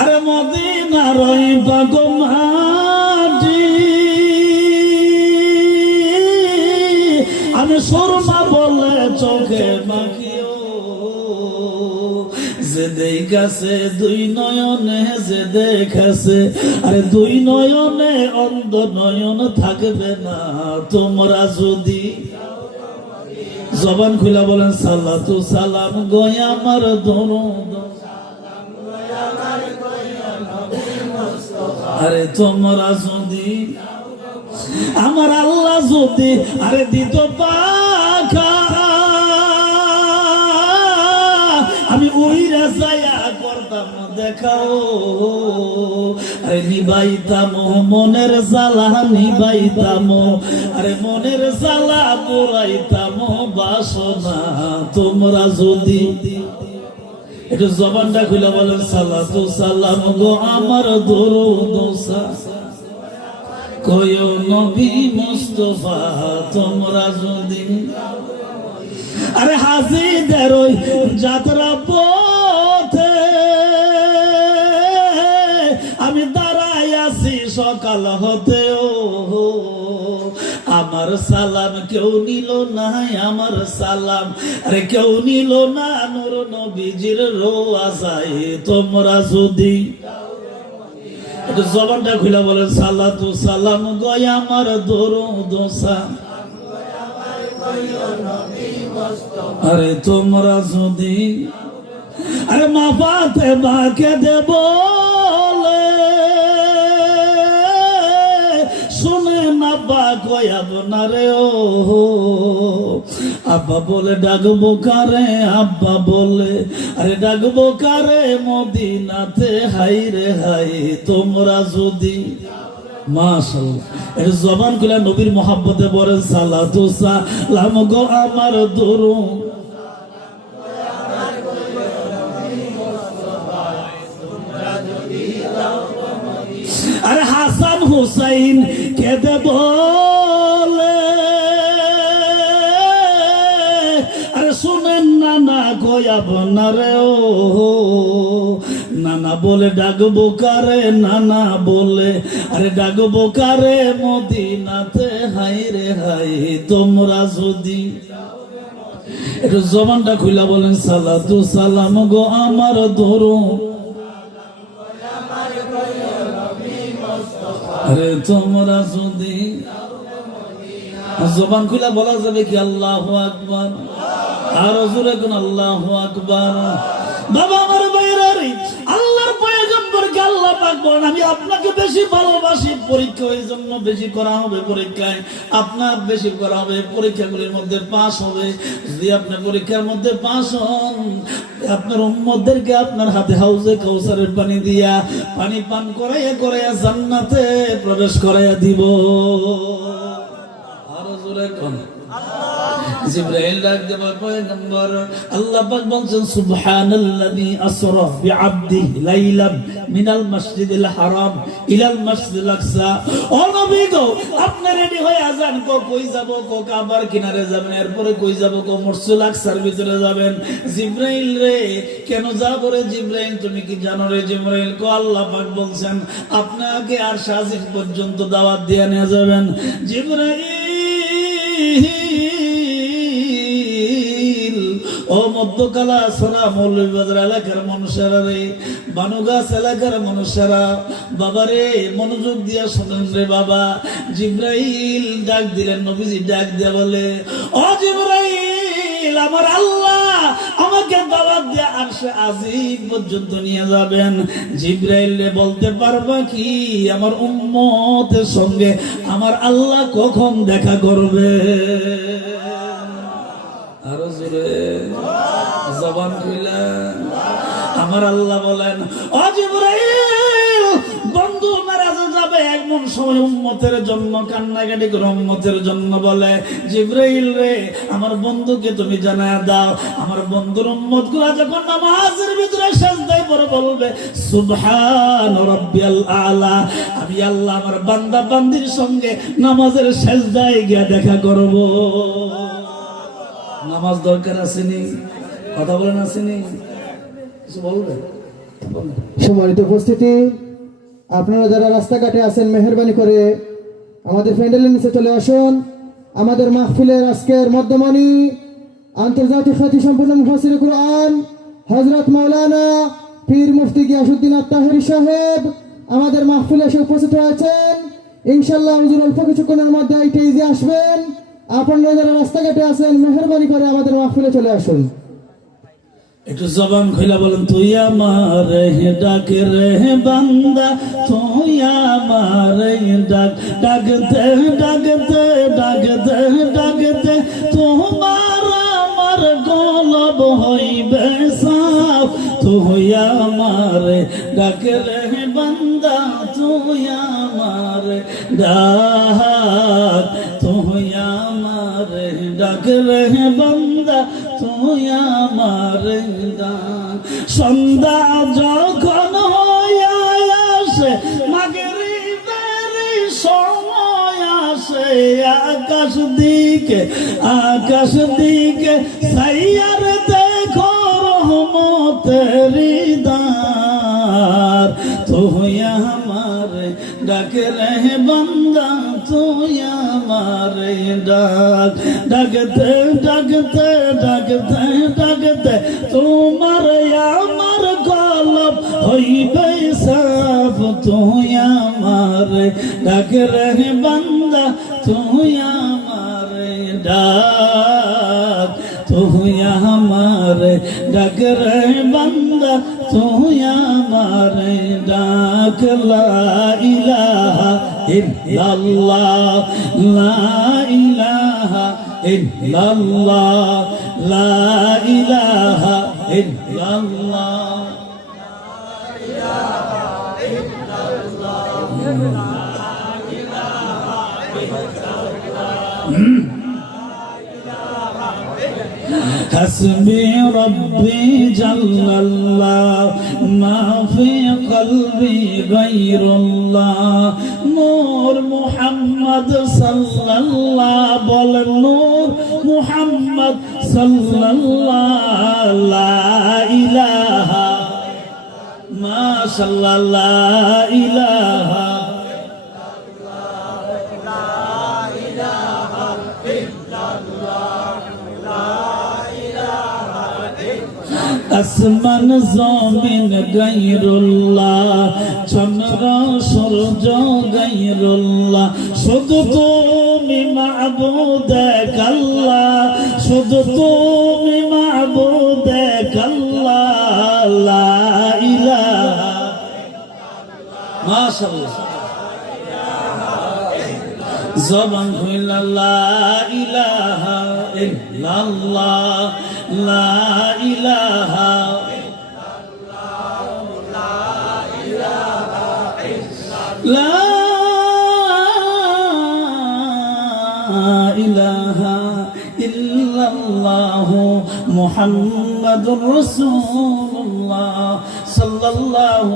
আরে মদিনার ওই পাগো মাটি, আমি সুরমা বলে চোখে মাখিও, যে দেখাছে দুই নয়নে, যে দেখাছে আরে দুই নয়নে, অন্ধ নয়ন থাকবে না তোমরা যদি। জবান খুলা বলেন সালাতু সালাম গয় আমার দরুদ, আরে তোমরা যদি, আমার আল্লাহ যদি আরে দিত পাখা, আমি উইরা যায়া করতাম দেখাও, আরে নিবাইতাম মনের জ্বালা, নিবাইতাম আরে মনের জ্বালা, পুরাইতাম বাসনা তোমরা যদি। একটু জবানটা খুলে বলেন সালাতু সালাম গো আমার দরুদ কয় নবী মুস্তাফা, তোমরা যদি। আরে হাজিদের ওই যাত্রা পথে আমি দাঁড়াই আছি সকাল হতেও, আমার সালাম কেউ নিল না, আমার সালাম আরে কেউ নিল না, নূর নবীজির রোয়াজায় তোমরা যদি। একটু জবানটা খুলে বলেন সালাতু সালাম গয় আমার দরুদ সালাম। আরে তোমরা যদি আরে মা পাতে বাকে দেব শুনে না বা কয়াব না রে ও আব্বা বলে ডাকবো কারে আব্বা বলে আরে ডাকবো কারে মদিনাতে হাই রে হাই তোমরা যদি মাশাআল্লাহ এর জবান খুলে নবীর মহব্বতে বলেন সালাতু সালাম গো আমার দরুদ আরে হাসান হুসাইন কেঁদে বলে আরে শুনেন না না গয়াব না রে ও নানা বলে ডাকবো কারে নানা বলে আরে ডাকবো কারে মদিনাতে হাই রে হাই তোমরা যদি একটু জবানটা খুলা বলেন সালাতু সালাম গো আমার দরুদ আরে তোমরা যদি জবান খুলা বলা যাবে কি আল্লাহু আকবার আর জোরে কোন আল্লাহু আকবার। বাবা আমার ভাইরা রে আল্লাহর পয়গম্বরকে আল্লাহ পাক বলেন আমি আপনাকে বেশি ভালোবাসি পরীক্ষা এই জন্য বেশি করা হবে পরীক্ষায় আপনার বেশি করা হবে পরীক্ষাগুলির মধ্যে পাস হবে যদি আপনি পরীক্ষার মধ্যে পাস হন আপনার উম্মতদেরকে আপনার হাতে হাউজে কাউসারের পানি দিয়া পানি পান করাইয়া করাইয়া জান্নাতে প্রবেশ করাইয়া দিব। আরো জোরে কোন জিবরাইল ডাক দেব পয়গম্বর আল্লাহ পাক বলেন সুবহানাল্লাযী আসরা বিআবদিহি লাইলাম মিনাল মাসজিদিল হারাম ইলাল মাসজিদিল আকসা। ও নবী গো আপনি রেডি হয়ে আজান কই যাব কাবার কিনারে যাবেন এরপরে কই যাব মসজিদুল আকসার ভিতরে যাবেন। জিবরাইল রে কেন যাব রে জিবরাইল তুমি কি জানো রে জিবরাইল কো আল্লাহ পাক বলেন আপনাকে আর শাজিদ পর্যন্ত দাওয়াত দিয়ে নিয়ে যাবেন। জিবরাইল ও মধ্যকালা সোনা মৌলভীবাজার এলাকার মানুষেরা রে বানুগাছ এলাকার মানুষেরা বাবা রে মনোযোগ দিয়া শোনেন রে বাবা। জিবরাইল ডাক দিলেন নবীজি ডাক দিয়া বলে ও জিবরাইল আমার আল্লাহ আমাকে দাওয়াত দিয়ে আরশে আজিম পর্যন্ত নিয়ে যাবেন। জিবরাইল রে বলতে পারবা কি আমার উম্মতের সঙ্গে আমার আল্লাহ কখন দেখা করবে? আরো জোরে জবান খুলে আমার আল্লাহ বলেন ও জিবরাইল বন্ধু মেরাজে যাবে এমন সময় উম্মতের জন্য কান্নাকাটি করে উম্মতের জন্য বলে জিবরাইল রে আমার বন্ধুকে তুমি জানায়া দাও আমার বন্ধুর উম্মতগুলো যখন নামাজের ভিতরে সিজদায় পড়ে বলবে সুবহান রাব্বিয়াল আলা আমি আল্লাহ আমার বান্দা বান্দির সঙ্গে নামাজের সিজদায় গিয়ে দেখা করব। নামাজ দরকার আসেনি কথা বলেন আসেনি কিছু বলবেন? সম্মানিত উপস্থিতি আপনারা যারা রাস্তাঘাটে আছেন মেহেরবানি করে আমাদের প্যান্ডেলের নিচে চলে আসুন। আমাদের মাহফিলের আজকের মধ্যমানি আন্তর্জাতিক খ্যাতি সম্পন্ন মুফাসসিরে কুরআন হযরত মাওলানা পীর মুফতি গিয়াসউদ্দিন আত-তাহেরি সাহেব আমাদের মাহফিলে এসে উপস্থিত হয়েছেন। ইনশাআল্লাহ হুজুর অল্প কিছুক্ষণের মধ্যে এই স্টেজে আসবেন। আপনারা যারা রাস্তাঘাটে আছেন মেহেরবানি করে আমাদের মাহফিলে চলে আসুন। একটু জবান খুলে বলেন তুই আমার ডাকে রে বান্দা তুই আমার ডাক ডাকতে ডাকতে ডাকতে ডাকতে তোমার আমার গলব হইবে সাফ তুই আমার ডাকে রে বান্দা তুই আমার ডাক তুই আমার ডাক রে বান্দা তুই আমার ডাক। সন্ধ্যা যখন হইয়া আসে মাগরিবের সময় আসে আকাশ দিকে সাইয়ার দেখো রহমতের দ্বার তুই আমার ডাক রে বান্দা তুই আমার ডাক ডাকতে ডাকতে ডাকতে ডাকতে তোমার আমার গলব হইবে সাফ তুই আমারে ডাক রে বান্দা তুই আমারে ডাক, তুই আমারে ডাক রে বান্দা তুই আমারে ডাক। লা ইলাহা ইল্লাল্লাহ, লা ইলাহা ইল্লাল্লাহ, লা ইলাহা ইল্লাল্লাহ। حسبي ربي جل الله ما في قلبي غير الله نور محمد صلى الله بول نور محمد صلى الله لا إله ما شاء الله لا إله আসমান জমিন গায়রুল্লাহ, চন্দ্র সূর্য গায়রুল্লাহ, শুধু তুমি মাবুদ এক আল্লাহ, শুধু তুমি মাবুদ এক আল্লাহ, লা ইলাহা মাশাআল্লাহ। জবান হইলা লা ইলাহা ইল্লাল্লাহ, লা ইলাহা লা ইলাহা ইল্লাল্লাহু মুহাম্মাদুর রাসূলুল্লাহ সাল্লাল্লাহু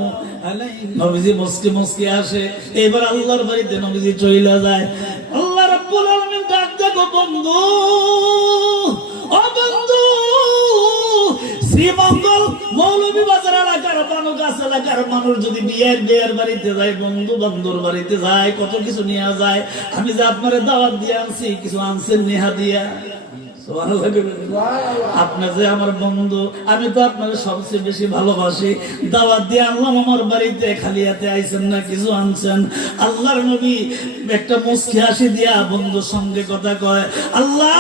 আলাইহি। নবীজি মুস্কি মুস্কি আসে, এবার আল্লাহর বাড়িতে নবীজি চইলা যায়। আল্লাহ রাব্বুল আলামিন ডাক দেখো বন্ধু, ও বন্ধু, শ্রীমঙ্গল মৌলভী বাজার এলাকার বানুগাছ এলাকার মানুষ যদি বিয়ের বাড়িতে যায়, বন্ধু বান্ধব বাড়িতে যায়, কত কিছু নিয়ে যায়। আমি যে আপনার দাওয়াত দিয়ে আনছি, কিছু আনছেন নেহা দিয়া? আপনার যে আমার বন্ধু, আমি তো আপনার সবচেয়ে বেশি ভালোবাসি, দাওয়াত দিয়ে আনলাম আমার বাড়িতে, খালি হাতে আইছেন না, কিছু আনছেন? আল্লাহর নবী একটা মুস্কি হাসি দিয়া বন্ধুর সঙ্গে কথা কয়, আল্লাহ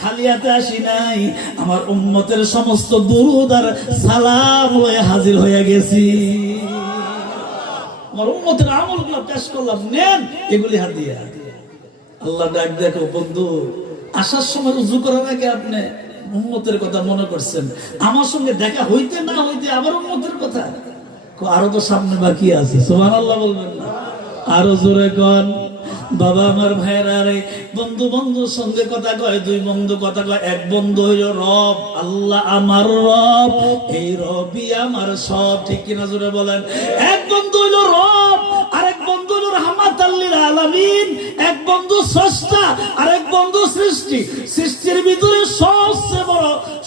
খালি হাতে আসি নাই, আমার উম্মতের সমস্ত দুরূদ আর সালাম লয়ে হাজির হয়ে গেছি, আমার উম্মতের আমলগুলো পেশ করলাম, নেন এগুলি হাদিয়া। আল্লাহ ডাক দেখো বন্ধু, আসার সময় উযু করার আগে আপনি উম্মতের কথা মনে করছেন, আমার সঙ্গে দেখা হইতে না হইতে আবার উম্মতের কথা, আরো তো সামনে বাকি আছে। সুবহানাল্লাহ বলবেন না? আরো জোরে কোন। বাবা আমার ভাইয়েরা রে, বন্ধু বন্ধুর সঙ্গে কথা কয়, দুই বন্ধু কথা কয়, এক বন্ধু হইল রব, আল্লাহ আমার রব, এই রবই আমার সব, ঠিক কিনা জোরে বলেন? এক বন্ধু হইল রব, আরেক বন্ধু হইল রাহমাতাল লিল আলামিন, এক বন্ধু স্রষ্টা, আরেক বন্ধু সৃষ্টি। সৃষ্টির ভিতরে সবচেয়ে বড়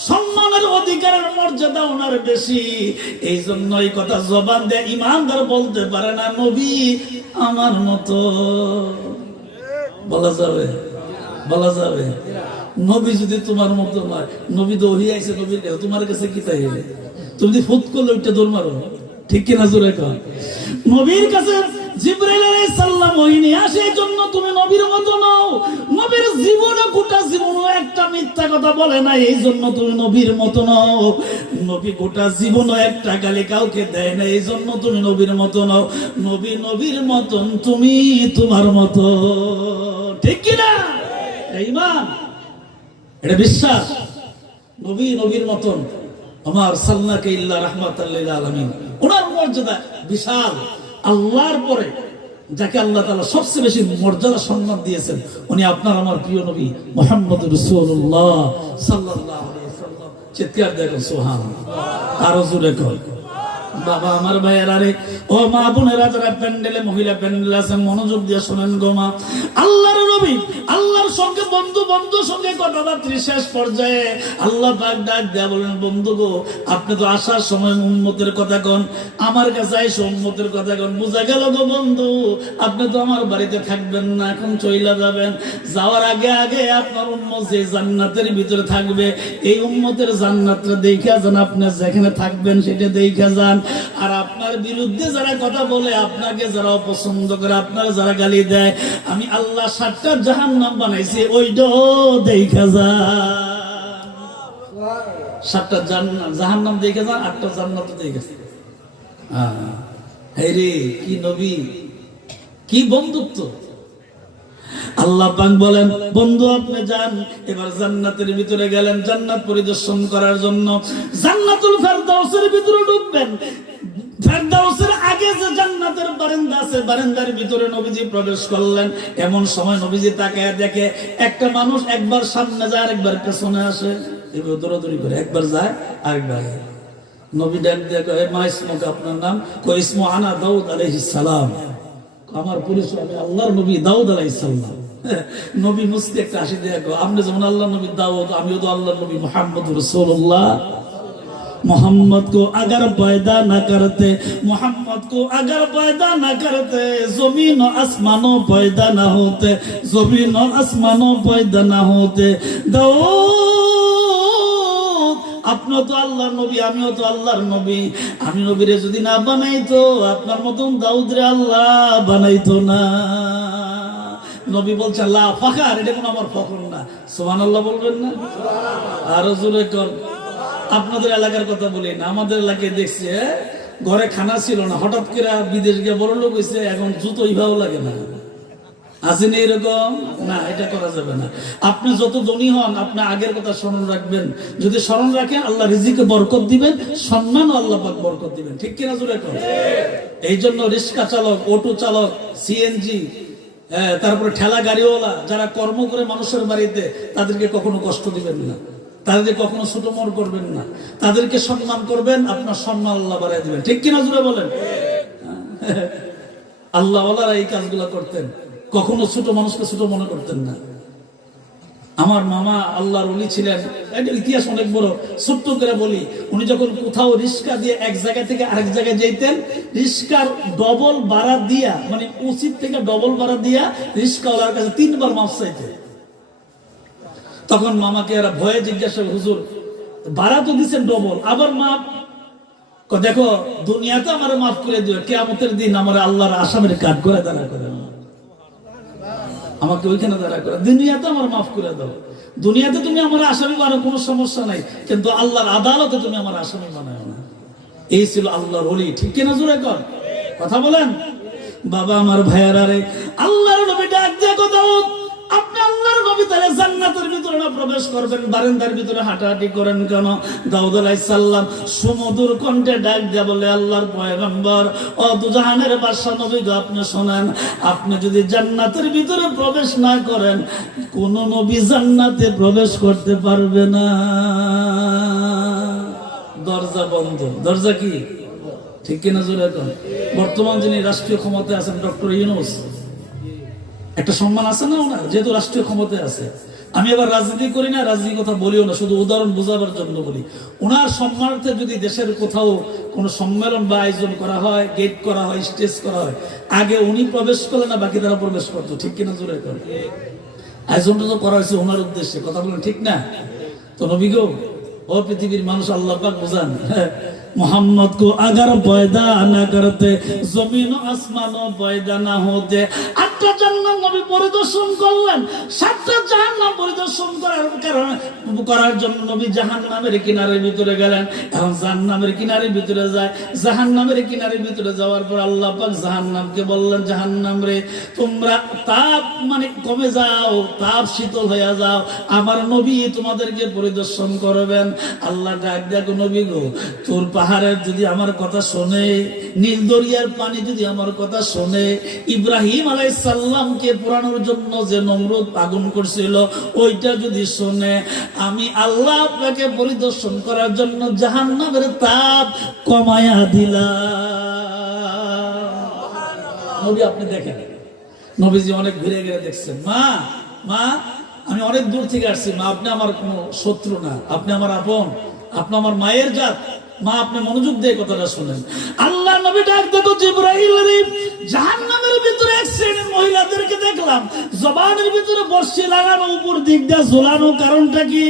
সম্মানের অধিকারের মর্যাদা ওনার বেশি, এই জন্য এই কথা জবান দিয়ে ইমানদার বলতে পারে না, নবী আমার মতো। বলা যাবে? বলা যাবে? নবী যদি তোমার মতো নয়, নবী তো ওহি আইছে, নবী তোমার কাছে কি তাই? তুমি ফুট করলে ওইটা দৌড় মারো, ঠিক কিনা জোরে কর? নবীর কাছে জিবরাইল আলাইহিস সালাম ওহি নিয়ে আসে, এই জন্য তুমি নবীর মতো নও। নবীর জীবনে গোটা জীবনে একটা মিথ্যা কথা বলে না, এই জন্য তুমি নবীর মতো নও। নবী গোটা জীবনে একটা গালি কাউকে দেয় না, এই জন্য তুমি নবীর মতো নও। নবী নবীর মতন, তুমি তোমার মতো, ঠিক কিনা? ঈমান, এটা বিশ্বাস। নবী নবীর মতন, আমার সাল্লাকে ইল্লা রাহমাতাল লিল আলামিন, ওনার মর্যাদা বিশাল। আল্লাহর পরে যাকে আল্লাহ তাআলা সবচেয়ে বেশি মর্যাদা সম্মান দিয়েছেন, উনি আপনার আমার প্রিয় নবী মুহাম্মদ রাসূলুল্লাহ সাল্লাল্লাহু আলাইহি ওয়াসাল্লাম। চিৎকার দেন সুবহানাল্লাহ, আরো জোরে কর। বাবা আমার ভাইয়েরা রে, ও মা বোনেরা, যারা প্যান্ডেলে মহিলা প্যান্ডেল আছেন, মনোযোগ দিয়ে শোনেন গো মা। আল্লাহর নবী, আল্লাহর সঙ্গে বন্ধুর সঙ্গে কথাবার্তা শেষ পর্যায়ে আল্লাহ পাক ডাক দেয়া বলেন, বন্ধু গো, আপনি তো আসার সময় উম্মতের কথা কন, আমার কাছে এসে উম্মতের কথা কন। বোঝা গেল গো বন্ধু, আপনি তো আমার বাড়িতে থাকবেন না, এখন চইলা যাবেন। যাওয়ার আগে আগে আপনার উম্মত যে জান্নাতের ভিতরে থাকবে, এই উম্মতের জান্নাতটা দেখা যান, আপনি যেখানে থাকবেন সেটা দেখা যান। আর আপনার বিরুদ্ধে যারা কথা বলে, আপনাকে যারা অপছন্দ করে, আপনারা যারা গালি দেয়, আমি আল্লাহ 7টা জাহান্নাম বানাইছি, ওইটাও দেখা যান। 7টা জাহান্নাম দেখে যান, 8টা জান্নাত দেখেছে। এই রে কি নবী, কি বন্ধুত্ব! আল্লাহ পাক বলেন, বন্ধু আপনি যান, এবার জান্নাতের ভিতরে গেলেন জান্নাত পরিদর্শন করার জন্য। জান্নাতুল ফেরদাউসের ভিতরে ঢুকবেন। ফেরদাউসের আগে যে জান্নাতের বারান্দা আছে, বারান্দার ভিতরে নবীজি প্রবেশ করলেন। এমন সময় নবীজি তাকায় দেখে একটা মানুষ একবার সামনে যায়, আরেকবার পেছনে আসে, এবার দৌড়াদৌড়ি করে, একবার যায় আরেকবার। নবী ডাক দিয়ে কয়, মা ইসমুকা, আপনার নাম? কয়, ইসমু আনা দাউদ আলাইহিস সালাম। আমার পরিচয়, আমি আল্লাহর নবী দাউদ আলাইহিস সালাম। নবী মুস্তি একটা হাসি দিয়ে কয়, আপনি যেমন আল্লাহর নবী দাউদ, আমিও তো আল্লাহর নবী মুহাম্মদ রাসূলুল্লাহ। मोहम्मद को अगर पैदा न करते, मोहम्मद को अगर पैदा न करते, जमीन और आसमानों पैदा न होते, जमीन और आसमानों पैदा न होते। दाऊद আপনি তো আল্লাহর নবী, আমিও তো আল্লাহর নবী। আমি নবীরে যদি না বানাইতো, আপনার মতন দাউদরে আল্লাহ বানাইতো না। নবী বলছে, লা ফাখার, এটা কোনো আমার ফখর না। সুবহানাল্লাহ বলবেন না? আরো জোরে কর। আপনাদের এলাকার কথা বলি না, আমাদের এলাকায় দেখছি ঘরে খানা ছিল না, হঠাৎ করে বিদেশ গিয়ে বড় লোক হয়েছে, এখন জুতোই ভালো লাগে না। আসেনি এরকম? না, এটা করা যাবে না। আপনি যত ধনী হন, আপনি আগের কথা স্মরণ রাখবেন। যদি স্মরণ রাখেন, আল্লাহ রিজিকে বরকত দিবেন, সম্মানও আল্লাহ পাক বরকত দিবেন। ঠিক কিনা জোরে কর? এই জন্য রিক্সা চালক, অটো চালক, সিএনজি, তারপরে ঠেলা গাড়িওয়ালা যারা কর্ম করে মানুষের বাড়িতে, তাদেরকে কখনো কষ্ট দিবেন না, তাদেরকে কখনো ছোট মনে করবেন না, তাদেরকে সম্মান করবেন, আপনার সম্মান আল্লাহ বাড়াই দিবেন। ঠিক কিনা জোরে বলেন? আল্লাহ ওয়ালারা এই কাজগুলো করতেন, কখনো ছোট মানুষকে ছোট মনে করতেন না। আমার মামা আল্লাহর ওলি ছিলেন, এটা ইতিহাস অনেক বড়, ছোট্ট করে বলি। উনি যখন কোথাও রিস্কা দিয়ে এক জায়গা থেকে আরেক জায়গায় যেতেন, রিস্কার ডবল ভাড়া দিয়া, মানে উচিত থেকে ডবল ভাড়া দিয়া রিস্কাওয়ালার কাছে 3 বার মাফ চাইতে। তখন মামাকে এরা ভয়ে জিজ্ঞাসা, হুজুর ভাড়া তো দিচ্ছেন ডবল, আবার মাফ? দেখো, দুনিয়াতে আমার মাফ করে দিও, কিয়ামতের দিন আমার আল্লাহর আসামের কাঠ করে দাঁড়া করে, আমাকে ওইখানে দাঁড়া করে, দুনিয়াতে আমার মাফ করে দাও। দুনিয়াতে তুমি আমার আসামি বানাও, কোনো সমস্যা নাই, কিন্তু আল্লাহর আদালতে তুমি আমার আসামি বানাও না। এই ছিল আল্লাহর ওলি। ঠিক কিনা জোরে কর, কথা বলেন। বাবা আমার ভাইয়ারা রে, আল্লাহর নবী ডাক দিয়ে কথা, আপনি আল্লাহর নবী তাহলে জান্নাতের ভিতরে না প্রবেশ করবেন, বারান্দার ভিতরে হাঁটাহাঁটি করেন কেন? দাউদ আলাইহিস সালাম সুমধুর কণ্ঠে ডাক দিয়ে বলে, আল্লাহর পয়গম্বর, ও দুজাহানের বাদশা নবী গো, আপনি শোনেন, আপনি যদি জান্নাতের ভিতরে প্রবেশ না করেন, কোন নবী জান্নাতে প্রবেশ করতে পারবে না। দরজা বন্ধ। দরজা কি? ঠিক কিনা জোরে এখন? বর্তমান যিনি রাষ্ট্রীয় ক্ষমতায় আছেন, ডক্টর ইউনূস, একটা সম্মান আছে না ওনার, যেহেতু রাষ্ট্রীয় ক্ষমতায় আছে। আমি আবার রাজনীতি করি না, রাজনীতির কথা বলিও না, শুধু উদাহরণ বোঝাবার জন্য বলি। ওনার সম্মানার্থে যদি দেশের কোথাও কোনো সম্মেলন বা আয়োজন করা হয়, গেট করা হয়, স্টেজ করা হয়, আগে উনি প্রবেশ করলে না বাকি তারা প্রবেশ করতো। ঠিক কিনা জোরে করে? আয়োজনটা তো করা হয়েছে ওনার উদ্দেশ্যে, কথা বলেন ঠিক না? তো নবী গো, ও পৃথিবীর মানুষ, আল্লাহ পাক বুঝান, मोहम्मद को अगर पैदा न करते, जमीन आसमानों पैदा न होते। 8টা জান্নাত নবী পরিদর্শন করলেন, 7টা জাহান্নাম পরিদর্শন করার জন্য নবী জাহান্নামের কিনারের ভিতরে গেলেন। এখন জাহান্নামের কিনারের ভিতরে যায়, জাহান্নামের কিনারের ভিতরে যাওয়ার পর আল্লাহ পাক জাহান্নামকে বললেন, জাহান্নাম রে, তোমরা তাপ মানে কমে যাও, তাপ শীতল হয়ে যাও, আমার নবী তোমাদেরকে পরিদর্শন করবেন। আল্লাহ ডাক দেখো, নবী গো, তোর পাহাড়ের যদি আমার কথা শোনে, নীল দরিয়ার পানি যদি আমার কথা শোনে, ইব্রাহিম আলাইহিস সালামকে পোড়ানোর জন্য যে নমরুদ আগুন করছিল, ওইটা যদি শোনে, আমি আল্লাহ আপনাকে পরিদর্শন করার জন্য জাহান্নামের তাপ কমায়া দিলাম। নবী আপনি দেখেন, নবীজি অনেক ঘুরে গেলে দেখছেন, মা মা আমি অনেক দূর থেকে আসছি মা, আপনি আমার কোনো শত্রু না, আপনি আমার আপন, আপনি আমার মায়ের জাত। মা, আপনি মনোযোগ দিয়ে কথাটা শুনেন। আল্লাহ নবী ডাক দেখো জিবরাইল রে, জাহান্নামের ভিতরে এক শ্রেণীর মহিলাদেরকে দেখলাম জবানের ভিতরে বর্ষি লাগানো, উপর দিক দিয়ে ঝোলানো, কারণটা কি?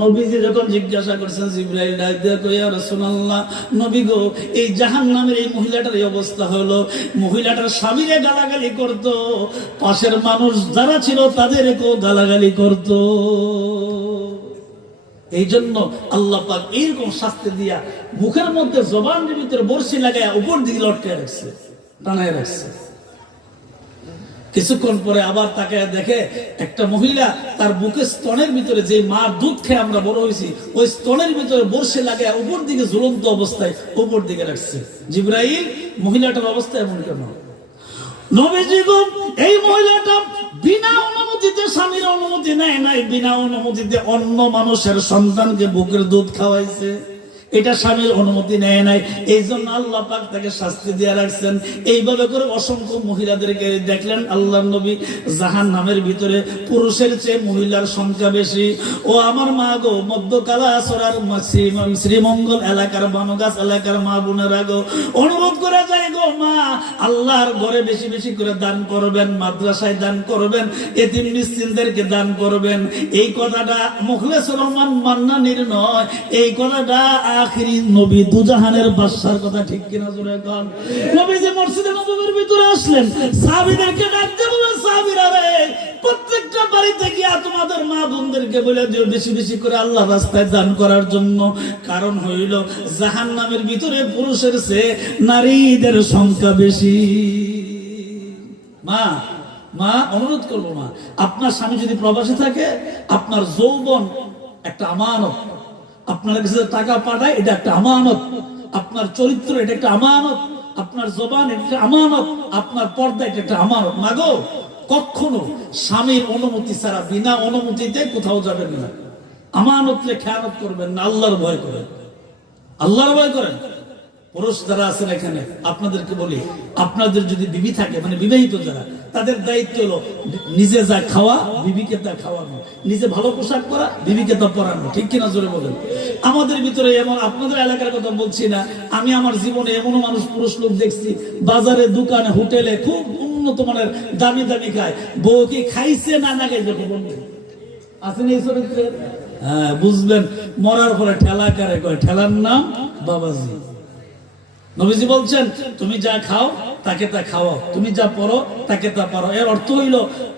নবীজি যখন জিজ্ঞাসা করছেন, জিবরাইল ডাক দিয়ে কই, ইয়া রাসূলুল্লাহ, নবী গো, এই জাহান্নামের এই মহিলাটার এই অবস্থা হলো, মহিলাটার স্বামীরে গালাগালি করত, পাশের মানুষ যারা ছিল তাদেরকেও গালাগালি করত। এই জন্য আল্লাহ পাক এইরকম শাস্তি দিয়া মুখের মধ্যে জবানের ভিতরে বর্ষি লাগায় উপর দিকে লটকায় রাখছে, টানায় রাখছে। কিছুক্ষণ পরে আবার তাকে দেখে একটা মহিলা তার বুকের স্তনের ভিতরে, যে মার দুধ খেয়ে আমরা বড় হয়েছি, ওই স্তনের ভিতরে বর্ষি লাগায় উপর দিকে ঝুলন্ত অবস্থায় উপর দিকে রাখছে। জিবরাইল, মহিলাটার অবস্থা এমন কেন? নবীজি গো, এই মহিলাটা বিনা অনুমতিতে, স্বামীর অনুমতি নেয় নাই, বিনা অনুমতিতে অন্য মানুষের সন্তানকে বুকের দুধ খাওয়াইছে, এটা স্বামীর অনুমতি নেয় নাই। এই জন্য আল্লাহ পাক তাকে শাস্তি দিয়ে রাখছেন। এইভাবে করে অসংখ্য মহিলাদেরকে দেখলেন আল্লাহ নবী জাহান্নামের ভিতরে পুরুষের চেয়ে মহিলার সংখ্যা বেশি। ও আমার মা গো, মধ্যকালা আসরার শ্রীমঙ্গল এলাকার, বানগাছ এলাকার মা বোনেরা গো, অনুরোধ করে যায় গো মা, আল্লাহর ঘরে বেশি বেশি করে দান করবেন, মাদ্রাসায় দান করবেন, এতিম মিসকিনদেরকে দান করবেন। এই কথাটা মুখলেসুর রহমান মান্নানীর নয়, এই কথাটা আখিরি নবী দুজাহানের বাদশার কথা, ঠিক কিনা জোরে কোন? নবী যে মসজিদে নববীর ভিতরে আসলেন, সাহাবীদেরকে ডাকতে বলেন, সাহাবীরা রে, প্রত্যেকটা বাড়িতে গিয়া তোমাদের মা বোনদেরকে বলে দিও বেশি বেশি করে আল্লাহ রাস্তায় দান করার জন্য। কারণ হইল জাহান্নামের ভিতরে পুরুষের চেয়ে নারীদের সংখ্যা বেশি। মা, মা, অনুরোধ করবো মা, আপনার স্বামী যদি প্রবাসে থাকে, আপনার যৌবন একটা আমানত, আপনার কাছে টাকা পাঠায়, এটা একটা আমানত, আপনার চরিত্র এটা একটা আমানত, আপনার জবান এটা একটা আমানত, আপনার পর্দা এটা একটা আমানত। মাগো, কখনো স্বামীর অনুমতি ছাড়া, বিনা অনুমতিতে কোথাও যাবেন না। আমানতকে খেয়ানত করবেন না, আল্লাহর ভয় করেন, আল্লাহর ভয় করেন। পুরুষ যারা আছেন এখানে, আপনাদেরকে বলি, আপনাদের যদি বিবি থাকে, মানে বিবাহিত যারা, তাদের দায়িত্ব হলো নিজে যা খাওয়া, বিবিকে তা খাওয়ানো, নিজে ভালো পোশাক পরা, বিবিকে তা পরানো, ঠিক কিনা জোরে বলেন? আমাদের ভিতরে এমন, আপনাদের এলাকার কথা বলছি না, আমি আমার জীবনে এমনও মানুষ, পুরুষ লোক দেখছি, বাজারে, দোকানে, হোটেলে খুব উন্নত মানের দামি দামি খায়, বউ কি খাইছে না না খাইছে খবর নেই। আছেন এই চরিত্রে? হ্যাঁ, বুঝবেন মরার পরে ঠেলা কারে কয়, ঠেলার নাম বাবাজি। নবীজি বলছেন, তুমি যা খাও তাকে তা খাওয়াও, তুমি যা পড়ো তাকে তা পড়ো। এর অর্থ হইল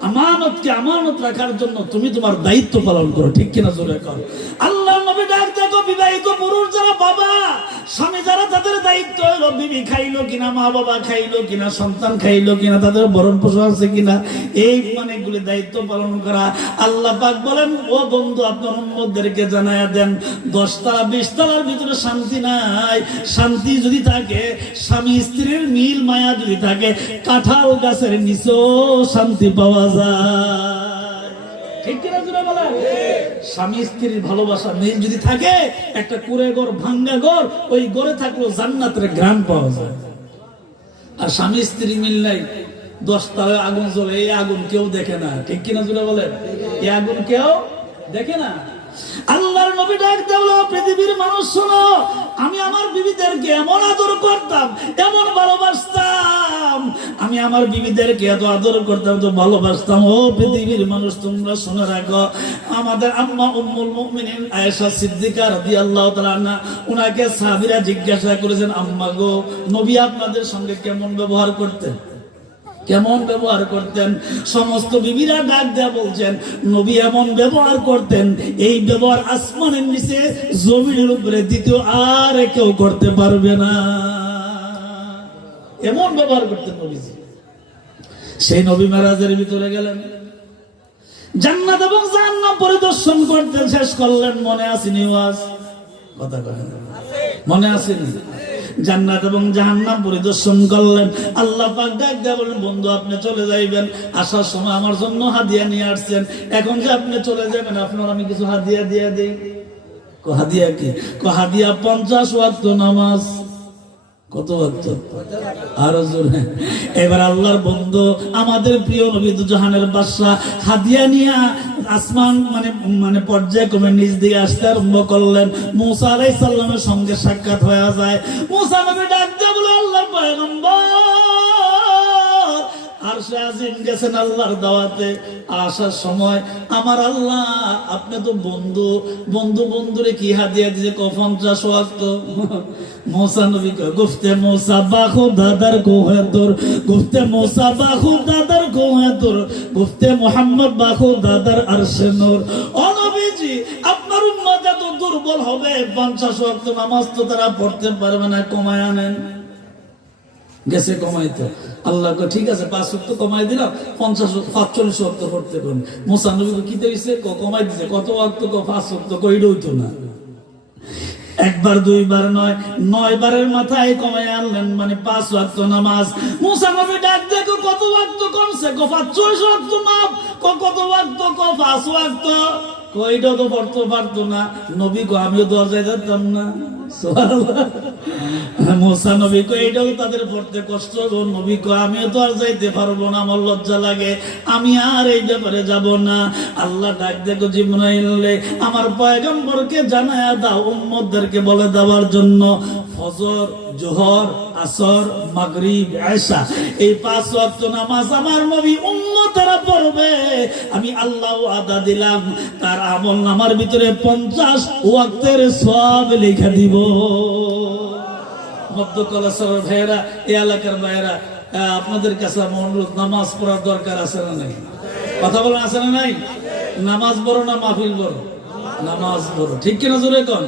আমানতকে আমানত রাখার জন্য তুমি তোমার দায়িত্ব পালন করো, ঠিক কিনা জোরে করো। আল্লাহ নবী ডাক দেখো, বিবাহিত পুরুষ যারা, বাবা স্বামী যারা, তাদের দায়িত্ব হইল বিবি খাইলো কিনা, মা বাবা খাইলো কিনা, সন্তান খাইলো কিনা, তাদের ভরণ পোষণ আছে কিনা, এই অনেকগুলি দায়িত্ব পালন করা। আল্লাহ পাক বলেন, ও বন্ধু, আপনার উম্মতদেরকে জানায়া দেন, 10 তলা 20 তলার ভিতরে শান্তি নাই। শান্তি যদি থাকে, স্বামী স্ত্রীর মিল মায়া যদি থাকে, কাঁঠাল গাছের নিচেও শান্তি পাওয়া যায়, ঠিক কিনা জোরে বলেন? স্বামী স্ত্রীর ভালোবাসা মিল যদি থাকে, একটা কুড়ে ঘর, ভাঙ্গা ঘর, ওই ঘরে থাকলেও জান্নাতের ঘ্রাণ পাওয়া যায়। আর স্বামী স্ত্রী মিল নাই, 10 তলায় আগুন জ্বলে, এই আগুন কেউ দেখে না, ঠিক কিনা জোরে বলেন? এই আগুন কেউ দেখে না। আল্লাহর নবী ডাক দেওয়া, পৃথিবীর মানুষ শোনো, আমি আমার বিবিদেরকে এমন আদর করতাম, এমন ভালোবাসতাম, আমি আমার বিবিদেরকে এত আদর করতাম, তো ভালোবাসতাম। ও পৃথিবীর মানুষ, তোমরা শুনে রাখো, আমাদের আম্মা উম্মুল মুমিনিন আয়েশা সিদ্দিকা রাদিয়াল্লাহু তাআলা আনহা, উনাকে সাহাবীরা জিজ্ঞাসা করেছেন, আম্মা গো, নবী আপনাদের সঙ্গে কেমন ব্যবহার করতেন, কেমন ব্যবহার করতেন? সমস্ত বিবিরা ডাক দেয়া বলছেন, নবী এমন ব্যবহার করতেন, এই ব্যবহার আসমানের নিচে, জমিনের উপরে দ্বিতীয় আর কেউ করতে পারবে না। এমন ব্যবহার করতেন নবীজি। সেই নবী মেরাজের ভিতরে গেলেন, জান্নাত এবং জাহান্নাম পরিদর্শন করতে শেষ করলেন। মনে আসেনি ওয়াজ? কথা কয় না, মনে আসেনি? জান্নাত এবং জাহান্নাম পরিদর্শন করলেন। আল্লাহ পাক ডাক দিয়ে বলেন, বন্ধু আপনি চলে যাইবেন, আসার সময় আমার জন্য হাদিয়া নিয়ে আসছেন, এখন যে আপনি চলে যাবেন, আপনার আমি কিছু হাদিয়া দিয়ে দেই। হাদিয়া কি? হাদিয়া 50 ওয়াক্ত নামাজ। কত ওয়াক্ত? আরো জোরে। এবার আল্লাহর বন্ধু আমাদের প্রিয় নবী দুজাহানের বাদশা হাদিয়া নিয়া আসমান মানে পর্যায়ক্রমে নিজ দিকে আসতে আরম্ভ করলেন। মুসা আলাইহিস সালামের সঙ্গে সাক্ষাৎ হয়ে যায়। মুসা নবী ডাক দিয়ে বলে, আল্লাহর পয়গম্বর আরশে আজিম গেছেন আল্লাহর দাওয়াতে, আসার সময় আমার আল্লাহ আপনি তো বন্ধুরে কি হাদিয়া দিয়েছে? 50 ওয়াক্ত। मूसा नबी को गुफ्ते मूसा बाखु दादर को है दूर, गुफ्ते मूसा बाखु दादर को है दूर, गुफ्ते मोहम्मद बाखु दादर अरशे नूर। ओ नबी जी আপনার উম্মত এত দুর্বল হবে, 50 ওয়াক্ত নামাজ তো তারা পড়তে পারবে না, কমায় আনেন। গেছে কমাইতে, আল্লাহ কো ঠিক আছে 5 ওয়াক্ত কমাই দিলাম, 45 ওয়াক্ত পড়তে কোন। মুসা নবী কি হইছে? কমাই দিছে। কত ওয়াক্ত? 5 ওয়াক্ত কইড হইতো না। একবার দুইবার নয়, 9 বারের মাথায় কমায় আনলেন, মানে 5 ওয়াক্ত নামাজ। মুসা নবী ডাক দেখো কত ওয়াক্ত কমছে? 45 ওয়াক্ত মাপ। কত ওয়াক্ত? 5 ওয়াক্ত। কইটা তো পড়তে পারতো না। নবী কো আমিও দরজায় যেতাম না। সুবহানাল্লাহ। মুসা নবী কো এটাও তাদের পড়তে কষ্ট গো। নবী কো আমিও তো আর যাইতে পারবো না, আমার লজ্জা লাগে, আমি আর এই ব্যাপারে যাব না। আল্লাহ ডাক দেখো জিবরাইলে আমার পয়গম্বরকে জানায়া দাও, উম্মতদেরকে বলে দেওয়ার জন্য ফজর, জোহর, আসর, মাগরিব, এশা এই 5 ওয়াক্ত নামাজ আমার নবী উম্মতেরা পড়বে। আমি আল্লাহ ওয়াদা দিলাম তার আমলনামার ভিতরে 50 ওয়াক্তের সওয়াব লিখে দিব। মধ্যকলাসের ভাইরা, এই এলাকার ভাইরা, আপনাদের কাছে আমার অনুরোধ, নামাজ পড়ার দরকার আছে না নাই? কথা বলেন, আছে না নাই? নামাজ বড় না মাহফিল বড়? নামাজ বড়। ঠিক কিনা জোরে কোন?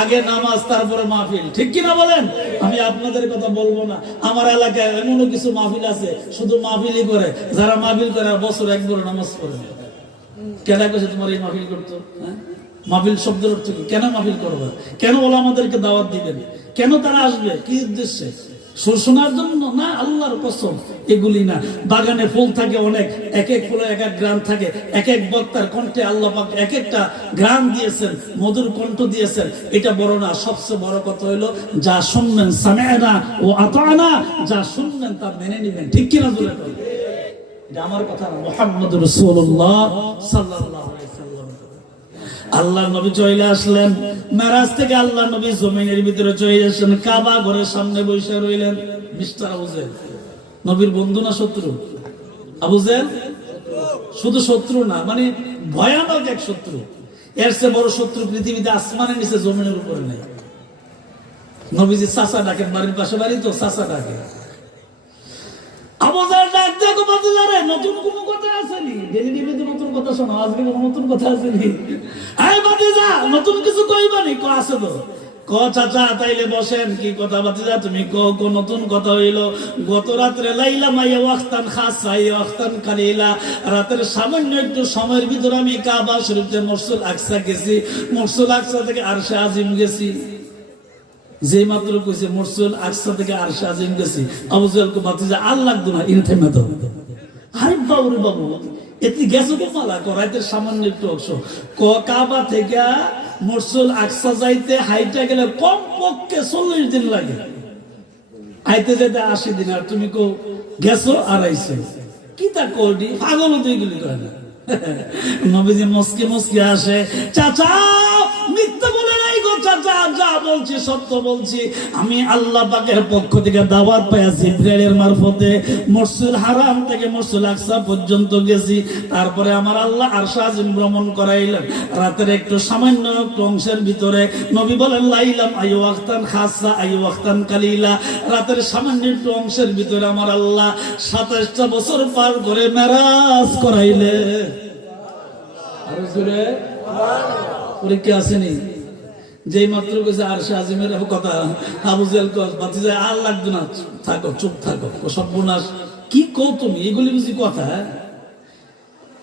আগে নামাজ তারপরে মাহফিল। ঠিক কিনা বলেন? আমি আপনাদের কথা বলবো না। আমার এলাকায় এমনও কিছু মাহফিল আছে শুধু মাহফিলই করে, যারা মাহফিল করে বছর একবার নামাজ পড়ে। কেন কইছে তোমার এই মাহফিল করতো? মাহফিল শব্দের অর্থ কি? কেন মাহফিল করবে? কেন ওলামাদেরকে দাওয়াত দিবেন? কেন তারা আসবে? কি উদ্দেশ্যে? শোনার জন্য না? আল্লাহর কসম এগুলি না। বাগানে ফুল থাকে অনেক, এক এক ফুলে এক এক গ্রাম থাকে, এক এক বক্তার কণ্ঠে আল্লাহ পাক এক একটা গ্রাম দিয়েছেন, মধুর কণ্ঠ দিয়েছেন। এটা বড় না, সবচেয়ে বড় কথা হইলো যা শুনবেন সামি'না ও আতা'না, যা শুনবেন তা মেনে নেবেন। ঠিক কিনা বলে? এটা আমার কথা না, মুহাম্মদুর রাসূলুল্লাহ সাল্লাল্লাহু আলাইহি সাল্লাম। আল্লাহ নবী চলে আসলেন মেরাজ থেকে। আল্লাহ নবী জমিনের ভিতরে চলে আসলেন, কাবা ঘরের সামনে বসে রইলেন। মিস্টার আবু জেহেল নবীর বন্ধু না শত্রু? আবু জেহেল শুধু শত্রু না, মানে ভয়ানক এক শত্রু। এর চেয়ে বড় শত্রু পৃথিবীতে আসমানের নিচে জমিনের উপরে নেই। নবীজি চাচা ডাকেন, বাড়ির পাশে বাড়ি তো, চাচা ডাকে। আবু জেহেল ডাক দেখো বাতিজারে, নতুন কোন কথা আসেনি? ডেলি টিভিতে নতুন কথা শোনো, আজকে কোনো নতুন কথা আসেনি? এই বাতিজা নতুন কিছু কইবানি? ক আছে তো? ক চাচা তাইলে বসেন। কি কথা বাতিজা? তুমি কো নতুন কথা হইলো গত রাত্রে লাইলা মাইয়া ওয়াক্তান খাসা ওয়াক্তান কালিলা, রাতের সামান্য একটু সময়ের ভিতরে আমি কাবা শরীফে মসজিদ আকসা গেছি, মসজিদ আকসা থেকে আরশে আজিম গেছি। যে মাত্র কইছে মসজিদ আকসা থেকে আরশে আজিম গেছি, আবু জেহেল কো বাতিজা আর লাগতো না, ইন থেমে দাও। আরে বাবু রে বাবু, এতে গেছো তো পালা করাইতে সামান্য একটু অংশ। কাবা থেকে মসজিদ আকসা যাইতে হাইটা গেলে কমপক্ষে 40 দিন লাগে, আইতে যেতে 80 দিন। আর তুমি কো গেছো আর আইছো, কি তা কোডি পাগল হয়ে গেলি কয় না? নবীজি মস্কে মস্কে আসে, চাচা মিথ্যা বলে নাই গো চাচা, যা বলছি সত্য বলছি। আমি আল্লাহ পাকের পক্ষ থেকে দাওয়াত পাইছি, জিবরাইলের মারফতে মসজিদ হারাম থেকে মসজিদ আকসা পর্যন্ত গেছি। তারপরে আমার আল্লাহ আরশে আজিম ভ্রমণ করাইলেন। রাতের একটু সামান্য একটু অংশের ভিতরে নবী বলেন লাইলাম আই ওয়াক্তান খাসা আই ওয়াক্তান কালিলা, রাতের সামান্য একটু অংশের ভিতরে আমার আল্লাহ 27টা বছর পার করে মেরাজ করাইলে। আরো জোরে পরীক্ষা আসেনি? যেই মাত্র কইছে আরশে আজিমের কথা, আবু জেহেল কয় বাতিজা আর লাগতো না, থাকো চুপ থাকো। সর্বনাশ, কি কও তুমি? এগুলি বুঝি কথা?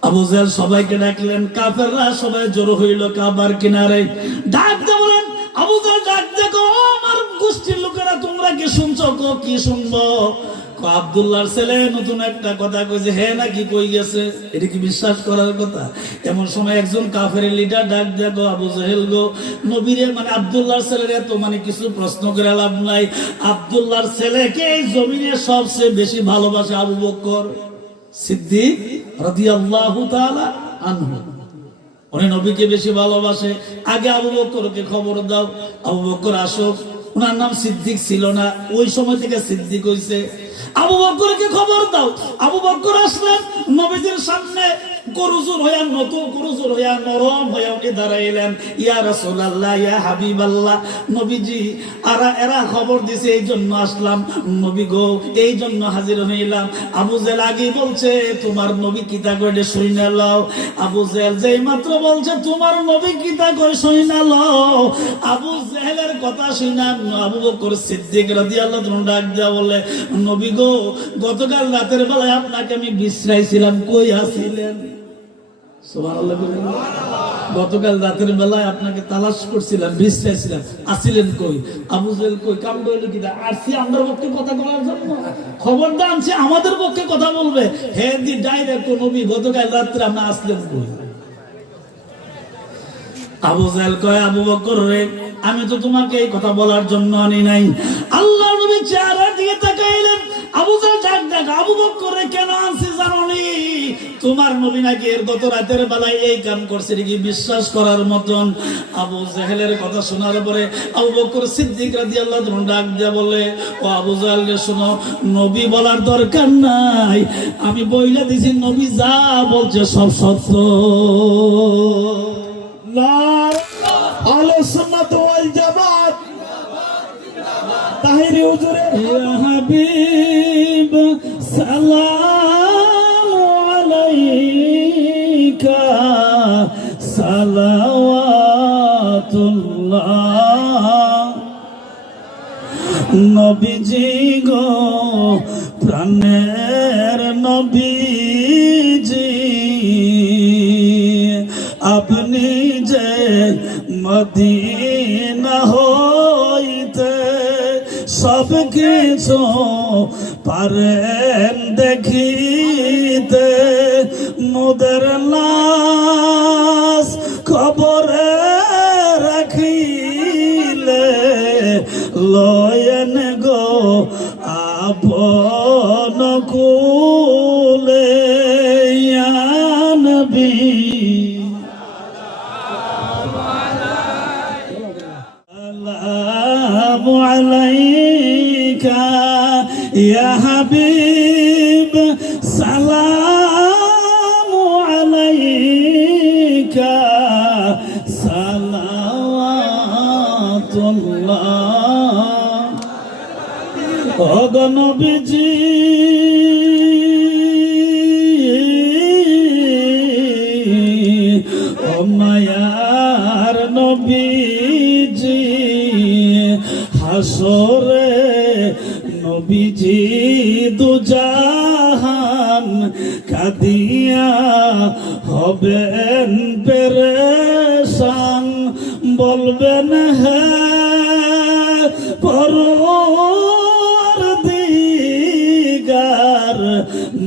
আবু জেহেল সবাইকে ডাকলেন, কাফেররা সবাই জড়ো হইল কাবার কিনারে। ডাকতে বলেন আবু জেহেল ডাক দেখো, আমার গোষ্ঠীর লোকেরা তোমরা কি শুনছো? কি শুনবো? আব্দুল্লাহর ছেলে নতুন একটা কথা কইছে, হ্যাঁ নাকি কই গেছে, এটা কি বিশ্বাস করার কথা? এমন সময় একজন কাফেরের লিডার ডাক দেখো, আবু জাহেল গো, নবীরে মানে আব্দুল্লাহর ছেলের এত মানে কিছু প্রশ্ন করে লাভ নাই, আব্দুল্লাহর ছেলেকে এই জমিনে সবচেয়ে বেশি ভালোবাসে আবু বকর সিদ্দিক রাদিয়াল্লাহু তাআলা আনহু। উনি নবীকে বেশি ভালোবাসে। আগে আবু বকরকে খবর দাও, আবু বকর আসুক। ওনার নাম সিদ্দিক ছিল না, ওই সময় থেকে সিদ্দিক হইছে। আবু বকরকে খবর দাও। আবু বকর আসলেন নবীজির সামনে, করুজুর হইয়া নতুন করুজুর হইয়া নরম হইয়া উঠে দাঁড়াইলেন। ইয়া রাসূলুল্লাহ, ইয়া হাবিবাল্লাহ, নবীজি এরা খবর দিছে, এই জন্য আসলাম। নবী গো, এই জন্য হাজির হইলাম। আবু জেল আগে বলছে তোমার নবী কিতা করে শুইনা লও। আবু জেল যেই মাত্র বলছে তোমার নবী কিতা করে শুইনা লও, আবু জেহেলের কথা শুনা আবু বকর সিদ্দিক রাদিয়াল্লাহু তাআলা ডাক দেয়া বলে, নবী গো, গতকাল রাতের বেলায় আপনাকে আমি বিশ্রাইছিলাম, কই আছিলেন? সুবহানাল্লাহ বলেন। গতকাল রাতের বেলায় আপনাকে তালাশ করছিলাম, বিশ্রাইছিলাম, আছিলেন কই? আবু জেহেল কই কাম হইল কি? আসছি আমাদের পক্ষে কথা বলার জন্য, খবরটা আনছি আমাদের পক্ষে কথা বলবে। হে দি ডাইরেক্ট নবী, গতকাল রাত্রে আপনি আসলেন কই? আবু জাহেল কয়, আবু বকর রে, আমি তো তোমাকে এই কথা বলার জন্য আনি নাই। আল্লাহর নবী চেহারা দিয়ে তাকাইলেন। আবু জাহেল ডাক ডাক, আবু বকর রে কেন আনছি জানোনি? তোমার নবী নাকি এর গত রাতের বেলায় এই কাম করছে, কি বিশ্বাস করার মতন? আবু জাহেলের কথা শোনার পরে আবু বকর সিদ্দিক রাদিয়াল্লাহু তাআলা ডাক দিয়ে বলে, ও আবু জাহেল রে, শোনো, নবী বলার দরকার নাই, আমি বইলা দিছি নবী যা বলছে সব সত্য। আহলে সুন্নাত ওয়াল জামাত তাহিরি হুজুরের ইয়া হাবিব সালামু আলাইকা সালাওয়াতুল্লাহ। নবীজি গো, প্রাণের নবীজি, আপনি যে মদিনা হইতে সব কিছু পারেন দেখিতে, মোদের লাশ কবরে রাখিলে লয়েন গো আপন কুলে। ইয়া নবী সালামু আলাইকা, ইয়া হাবিব সালামু আলাইকা সালাওয়াতুল্লাহ। ও গো নবীজি, ও মায়ার নবীজি, হাসরে নবীজি দুজাহান কাদিয়া হবেন পেরেশান, বলবেন হ্যাঁ পরওয়ারদিগার,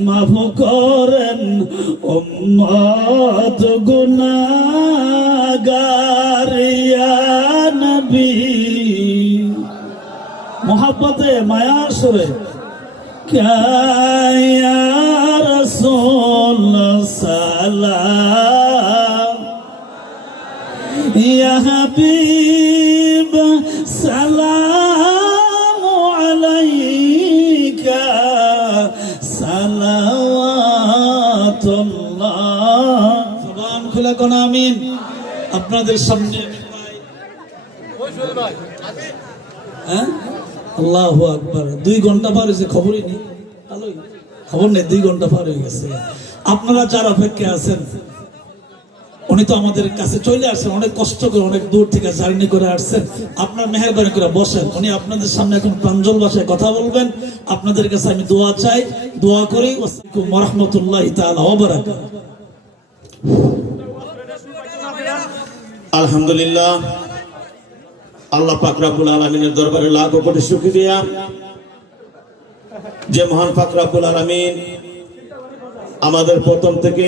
মাফ করেন উম্মত গুনাহগার। ইয়া নবী, মোহাব্বতে মায়ার সুরে, ইয়া রাসূল সালাম, ইয়া হাবিব সালামু আলাইকা সালাওয়াতুল্লাহ। জবান খুলে কোন আমিন। আপনাদের সামনে হ্যাঁ, আল্লাহু আকবার। 2 ঘন্টা পার হয়েছে, খবরই নেই, খবর নেই, 2 ঘন্টা পার হয়ে গেছে। আপনারা যার অপেক্ষা আছেন, উনি তো আমাদের কাছে চলে আসছেন, অনেক কষ্ট করে অনেক দূর থেকে জার্নি করে আসছেন। আপনার মেহেরবানি করে বসেন, উনি আপনাদের সামনে এখন প্রাঞ্জল ভাষায় কথা বলবেন। আপনাদের কাছে আমি দোয়া চাই, দোয়া করি। আসসালামু আলাইকুম ওয়া রাহমাতুল্লাহি তাআলা ওয়া বারাকাতুহু। আলহামদুলিল্লাহ, আল্লাহ পাক রব্বুল আলামিনের দরবারে লাখ কোটি শুকরিয়া। যে মহান পাক রব্বুল আলামিন আমাদের প্রথম থেকে